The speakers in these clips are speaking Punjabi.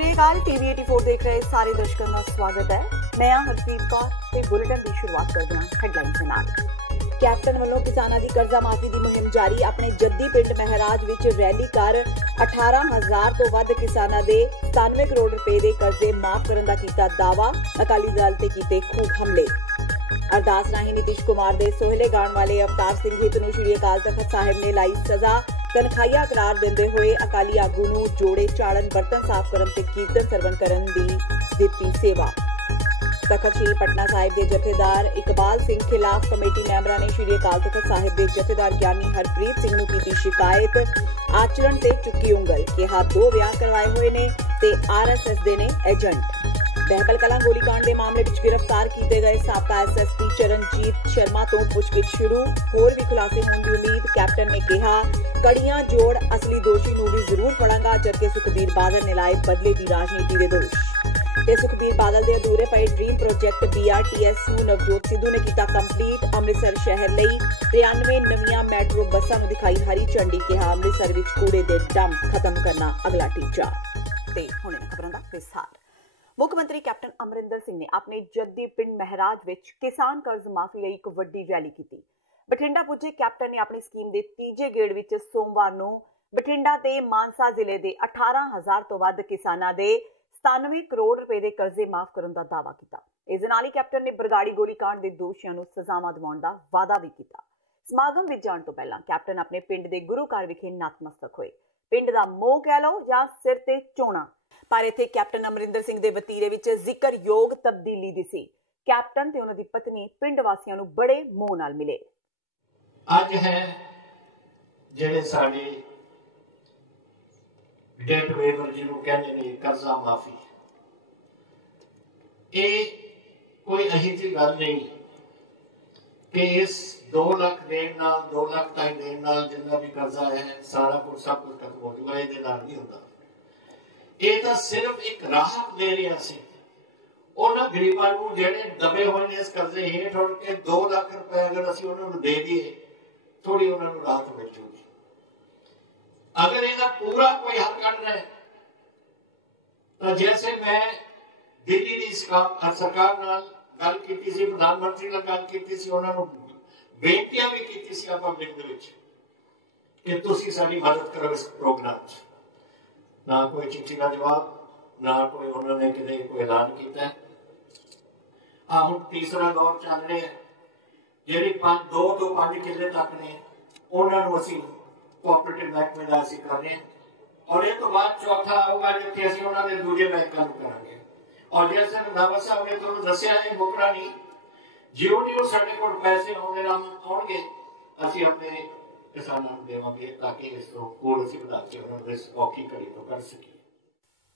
श्री अकाल टीवी 84 देख रहे सारे दर्शकों का स्वागत है। मैं हरप्रीत कौर ते बुलेटिन की शुरुआत करते हैं हेडलाइन से नाल। कैप्टन वालों किसानां दी कर्जा माफी दी मुहिम जारी। अपने जद्दी पिंड महराज विच रैली कर 18,000 तो वध किसानां दे 97 करोड़ रुपए दे कर्जे माफ करन दा कीता दावा। अकाली दल ते कीते खूब हमले। अरदास राही नीतीश कुमार दे सोहले गाण वाले अवतार सिंह हित नूं श्री अकाल तख्त साहिब ने लाई सजा। तनखाहिया करार देंदे हुए अकाली आगू नूं जोड़े चाड़न बर्तन साफ करन ते कीर्तन सरवण करन दी दित्ती सेवा। तख्त श्री पटना साहिब के जथेदार इकबाल सिंह खिलाफ कमेटी मैंबरां ने श्री अकाल तख्त साहिब के जथेदार ज्ञानी हरप्रीत सिंह नूं कीती शिकायत। आचरण ते चुकी उंगल कहा 2 ब्याह करवाए हुए ने ते RSS दे ने एजेंट। बहबल कलां गोलीकांड के मामले में गिरफ्तार किए गए साबका SSP चरणजीत शर्मा तो पुछगिछ शुरू। होर भी खुलासे होने की उम्मीद। कैप्टन ने कहा कड़ियां जोड़ असली दोषी नूं भी जरूर फड़ांगा, जबकि सुखबीर बादल ने लाए बदले की राजनीति के दोष। ते सुखबीर बादल के अधूरे पे ड्रीम प्रोजेक्ट BRTS नूं नवजोत सिद्धू ने किया कंप्लीट। अमृतसर शहर लई 93 नवीं मेट्रो बसां नूं दिखाई हरी झंडी। कहा अमृतसर विच कूड़े दे डंप खत्म करना अगला टीचा। ते हुणे खबरां दा विस्तार। मुख मंत्री कैप्टन अमरिंदर सिंह ने अपने जद्दी पिंड महराज विच किसान कर्ज माफी लई एक वड्डी रैली की। बठिंडा पुजे कैप्टन ने अपनी स्कीम के तीजे गेड़ विच सोमवार नूं बठिंडा ते मानसा जिले के 18,000 तो वध किसानां दे 97 करोड़ रुपए के कर्जे माफ करने का दावा किया। इस नाल ही कैप्टन ने बरगाड़ी गोलीकांड के दोषियों नूं सजावां दिवाउण दा वादा भी किया। समागम विच जाण तो पहलां कैप्टन अपने पिंड के गुरु घर विखे नतमस्तक होए। पिंड का मोह कह लो या सिर ते चोणा, पर इत्थे कैप्टन अमरिंदर सिंह दे वतीरे विच जिक्रयोग तब्दीली दिसी। कैप्टन ते उन्हां दी पत्नी पिंड वासियां नूं बड़े मोह नाल मिले। अज है जिहड़े साडे डेट वेवर जिहनूं कहंदे ने कर्जा माफी, ये कोई अही जी गल नहीं कि इस 2 लाख देण नाल 2 लाख ताईं देण नाल जिन्ना भी कर्जा है सारा कुछ सब कुछ खत्म हो जाएगा। इहदे नाल नहीं हुंदा। ये तो सिर्फ एक राहत दे रहा सी उन्हां गरीबां नूं जिहड़े दबे हुए ने इस कर्जे हेठ उठ के 2 लाख रुपए अगर असीं उन्हां नूं दे दईए थोड़ी उन्हां नूं राहत मिल जूगी। अगर इहदा पूरा कोई हल कढना है तो जैसे मैं दिल्ली की सरकार नाल गल कीती सी, प्रधानमंत्री नाल गल कीती सी, उन्हां नूं बेनतियां भी कीती सी पब्लिक दे विच कि तुसीं साडी मदद करो इस प्रोग्राम च। ना कोई चिट्ठी का जवाब, ना कोई उन्होंने किते कोई ऐलान किया है। हुण तीसरा दौर चल रहा है, जिहड़े 2 तो 5 किले तक ने उन्होंने असीं कोऑपरेटिव महकमे दा असीं कर रहे हैं और इस तो बाद चौथा आऊगा जिथे असीं उन्होंने दूजे बैंकों को करांगे। और जैसे रंधावा साहब ने तुहानूं दस्सिया है मुकरा नहीं, जिउं जिउं साडे कोल पैसे आउणगे असीं अपने किसानों को देवांगे ताकि इसको होर असीं वधा के उन्हां दे औखी घड़ी तो कर सकीए।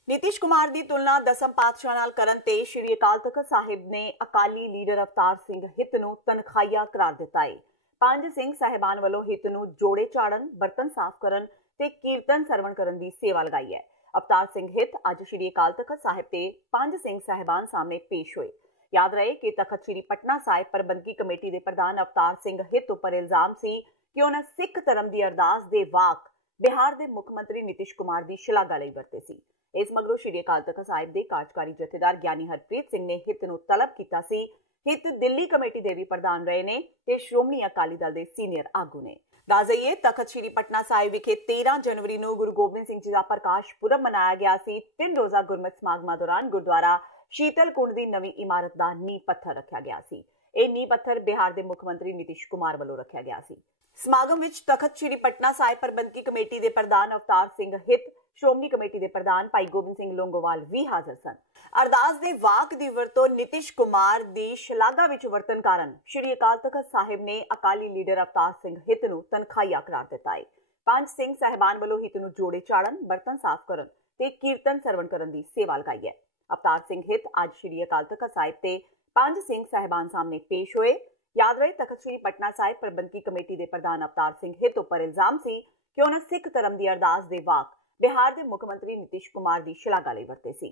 नीतीश कुमार की तुलना दसम पातशाह नाल करन ते श्री अकाल तख्त साहिब ने अकाली लीडर अवतार सिंह हित नूं तनखाहिया करार दिता है। 5 सिंह साहिबान वालों हित नूं जोड़े चाड़न, बर्तन साफ करन ते कीर्तन सरवण करन दी सेवा लगाई है। अवतार सिंह हित अज श्री अकाल तख्त साहिब ते 5 सिंह साहिबान सामने पेश हुए। याद रहे कि तख्त श्री पटना साहिब प्रबंधकी कमेटी के प्रधान अवतार सिंह हित उपर इल्जाम सी कि उन्हें सिख धर्म की अरदास दे वाक बिहार के मुख्यमंत्री नीतीश कुमार की शलाघा लई वरते सी। इस मगरों श्री अकाल तख्त साहिब के कार्यकारी जथेदार ज्ञानी हरप्रीत सिंह ने हित नूं तलब किया सी। हित दिल्ली कमेटी के भी प्रधान रहे ने ते श्रोमणी अकाली दल के सीनियर आगू ने। दस दईए तख्त श्री पटना साहिब विखे 13 जनवरी नूं गुरु गोबिंद सिंह जी का प्रकाश पुरब मनाया गया सी। 3 रोजा गुरमत समागमां दौरान गुरुद्वारा शीतल कुंड की नवीं इमारत का नींह पत्थर रखा गया सी। यह नींह पत्थर बिहार के मुख्यमंत्री नीतीश कुमार वालों रखा गया सी। समागम विच तख्त श्री पटना साहिब प्रबंधकी कमेटी के प्रधान अवतार सिंह हित, श्रोमणी कमेटी के प्रधान भाई गोबिंद सिंह लोंगोवाल भी हाजिर सन। अरदास दे वाक दी वरतों नीतीश कुमार दी शलाघा विच वरतन कारण श्री अकाल तख्त साहिब ने अकाली लीडर अवतार सिंह हित नूं तनखाहिया करार दिता है। 5 सिंह साहिबान वालों हित नूं जोड़े चाड़न, बर्तन साफ करन ते कीर्तन सरवण करन दी सेवा लगाई है। अवतार सिंह हित अज श्री अकाल तख्त साहिब ते 5 सिंह साहिबान सामने पेश हुए। याद रहे तख्त श्री पटना साहिब प्रबंधकी कमेटी के प्रधान अवतार सिंह हित उपर इल्जाम सी कि उन्हें सिख धर्म की अरदास दे वाक बिहार के मुख्यमंत्री नीतीश कुमार की शलाघा लई वरते सी।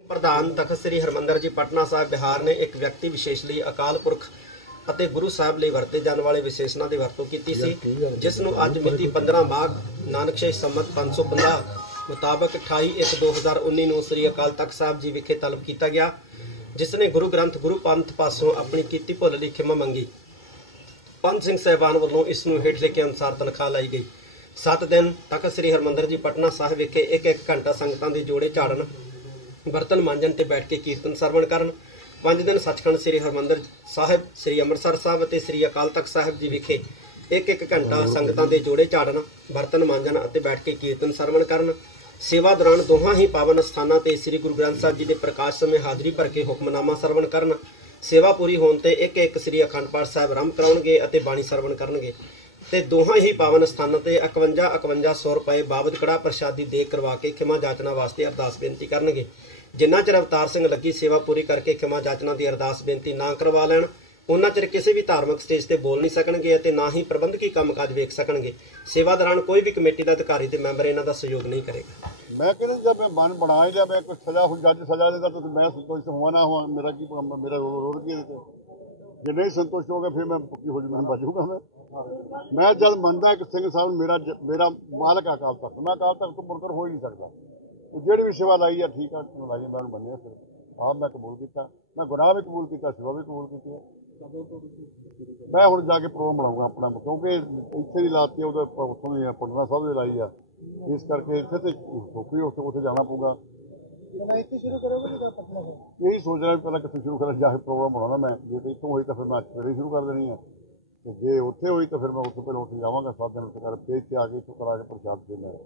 प्रधान तख्त श्री हरमंदर जी पटना साहिब बिहार ने एक व्यक्ति विशेष ਲਈ अकाल पुरख ਅਤੇ गुरु साहब ਲਈ ਵਰਤੇ ਜਾਣ ਵਾਲੇ ਵਿਸ਼ੇਸ਼ਣਾਂ ਦੀ ਵਰਤੋਂ ਕੀਤੀ ਸੀ, ਜਿਸ ਨੂੰ ਅੱਜ ਮਿਤੀ 15 ਮਾਘ ਨਾਨਕਸ਼ਾਹੀ ਸੰਮਤ 550 ਮੁਤਾਬਕ 28/1/2019 ਨੂੰ ਸ੍ਰੀ ਅਕਾਲ ਤਖਤ ਸਾਹਿਬ ਜੀ ਵਿਖੇ ਤਲਬ ਕੀਤਾ ਗਿਆ, ਜਿਸ ਨੇ ਗੁਰੂ ਗ੍ਰੰਥ ਗੁਰੂ ਪੰਥ ਪਾਸੋਂ ਆਪਣੀ ਕੀਤੀ ਭੁੱਲ ਲਈ ਖਿਮਾ ਮੰਗੀ। ਪੰਜ ਸਿੰਘ ਸਾਹਿਬਾਨ ਵੱਲੋਂ ਇਸ ਨੂੰ ਹੇਠ ਲਿਖੇ ਅਨੁਸਾਰ ਤਨਖਾਹ ਲਾਈ ਗਈ। 7 ਦਿਨ ਤਖਤ ਸ੍ਰੀ ਹਰਿਮੰਦਰ ਜੀ ਪਟਨਾ ਸਾਹਿਬ ਵਿਖੇ 1-1 ਘੰਟਾ ਸੰਗਤਾਂ ਦੇ ਜੋੜੇ ਝਾੜਨ, ਬਰਤਨ ਮਾਂਜਣ ਤੇ ਬੈਠ ਕੇ ਕੀਰਤਨ ਸਰਵਣ ਕਰਨ। 5 ਦਿਨ ਸੱਚਖੰਡ ਸ੍ਰੀ ਹਰਿਮੰਦਰ ਸਾਹਿਬ, ਸ੍ਰੀ ਅੰਮ੍ਰਿਤਸਰ ਸਾਹਿਬ ਅਤੇ ਸ੍ਰੀ ਅਕਾਲ ਤਖਤ ਸਾਹਿਬ ਜੀ ਵਿਖੇ 1-1 ਘੰਟਾ ਸੰਗਤਾਂ ਦੇ ਜੋੜੇ ਝਾੜਨ, ਬਰਤਨ ਮਾਂਜਣ ਅਤੇ ਬੈਠ ਕੇ ਕੀਰਤਨ ਸਰਵਣ ਕਰਨ। ਸੇਵਾ ਦੌਰਾਨ ਦੋਹਾਂ ਹੀ ਪਾਵਨ ਸਥਾਨਾਂ ਤੇ ਸ੍ਰੀ ਗੁਰੂ ਗ੍ਰੰਥ ਸਾਹਿਬ ਜੀ ਦੇ ਪ੍ਰਕਾਸ਼ ਸਮੇਂ ਹਾਜ਼ਰੀ ਭਰ ਕੇ ਹੁਕਮਨਾਮਾ ਸਰਵਣ ਕਰਨ। ਸੇਵਾ ਪੂਰੀ ਹੋਣ ਤੇ 1-1 ਸ੍ਰੀ ਅਖੰਡ ਪਾਠ ਸਾਹਿਬ ਆਰੰਭ ਕਰਾਉਣਗੇ ਅਤੇ ਬਾਣੀ ਸਰਵਣ ਕਰਨਗੇ ਤੇ ਦੋਹਾਂ ਹੀ ਪਾਵਨ ਸਥਾਨਾਂ ਤੇ 51-51 ਰੁਪਏ ਬਾਬਤ ਕੜਾ ਪ੍ਰਸ਼ਾਦੀ ਦੇ ਕਰਵਾ ਕੇ ਖਿਮਾ ਜਾਚਨਾ ਵਾਸਤੇ ਅਰਦਾਸ ਬੇਨਤੀ ਕਰਨਗੇ। ਜਿੰਨਾ ਚਿਰ ਅਵਤਾਰ ਸਿੰਘ ਲੱਗੀ ਸੇਵਾ ਪੂਰੀ ਕਰਕੇ ਖਿਮਾ ਜਾਚਨਾ ਦੀ ਅਰਦਾਸ ਬੇਨਤੀ ਨਾ ਕਰਵਾ ਲੈਣ, ਉਹਨਾਂ ਚਿਰ ਕਿਸੇ ਵੀ ਧਾਰਮਿਕ ਸਟੇਜ ਤੇ ਬੋਲ ਨਹੀਂ ਸਕਣਗੇ ਅਤੇ ਨਾ ਹੀ ਪ੍ਰਬੰਧਕੀ ਕੰਮਕਾਜ ਵੇਖ ਸਕਣਗੇ। ਸੇਵਾ ਦੌਰਾਨ ਕੋਈ ਵੀ ਕਮੇਟੀ ਦਾ ਅਧਿਕਾਰੀ ਤੇ ਮੈਂਬਰ ਇਹਨਾਂ ਦਾ ਸਹਿਯੋਗ ਨਹੀਂ ਕਰੇਗਾ। मैं कहना जब मैं मन बना ही लिया, मैं कुछ सजा जज सजा देता तो मैं संतुष्ट हुआ ना हुआ, मेरा की मेरा रोड की देते जे नहीं संतुष्ट होगा फिर मैं पक्की हो मैं बचूंगा। मैं जब मनता एक सिंह साहब मेरा मालक अकाल तख्त, मैं अकाल तख्त तो मुनकर हो ही नहीं सकता। ਜਿਹੜੀ भी सेवा लाई है ठीक है लाई मैं बने फिर आप मैं कबूल किया, मैं गुनाह भी कबूल किया, सेवा भी कबूल की है। मैं हूँ जाके प्रोग्राम बनाऊंगा अपना, क्योंकि इतने ही लाती है उतों ही पटना साहब लाई है, इस करके इतने तो सौखी उत्थे जाना पऊगा। यही सोच रहा पहले कितने शुरू कर जाके प्रोग्राम बनाना मैं, जे तो इतों हुई तो फिर मैं सवेरे शुरू कर देनी है, जे उत्थे हुई तो फिर मैं उससे पहले उत्थे जावांगा 7 दिन उत्थे कर पेज से आके इतों करा के प्रसाद से मैं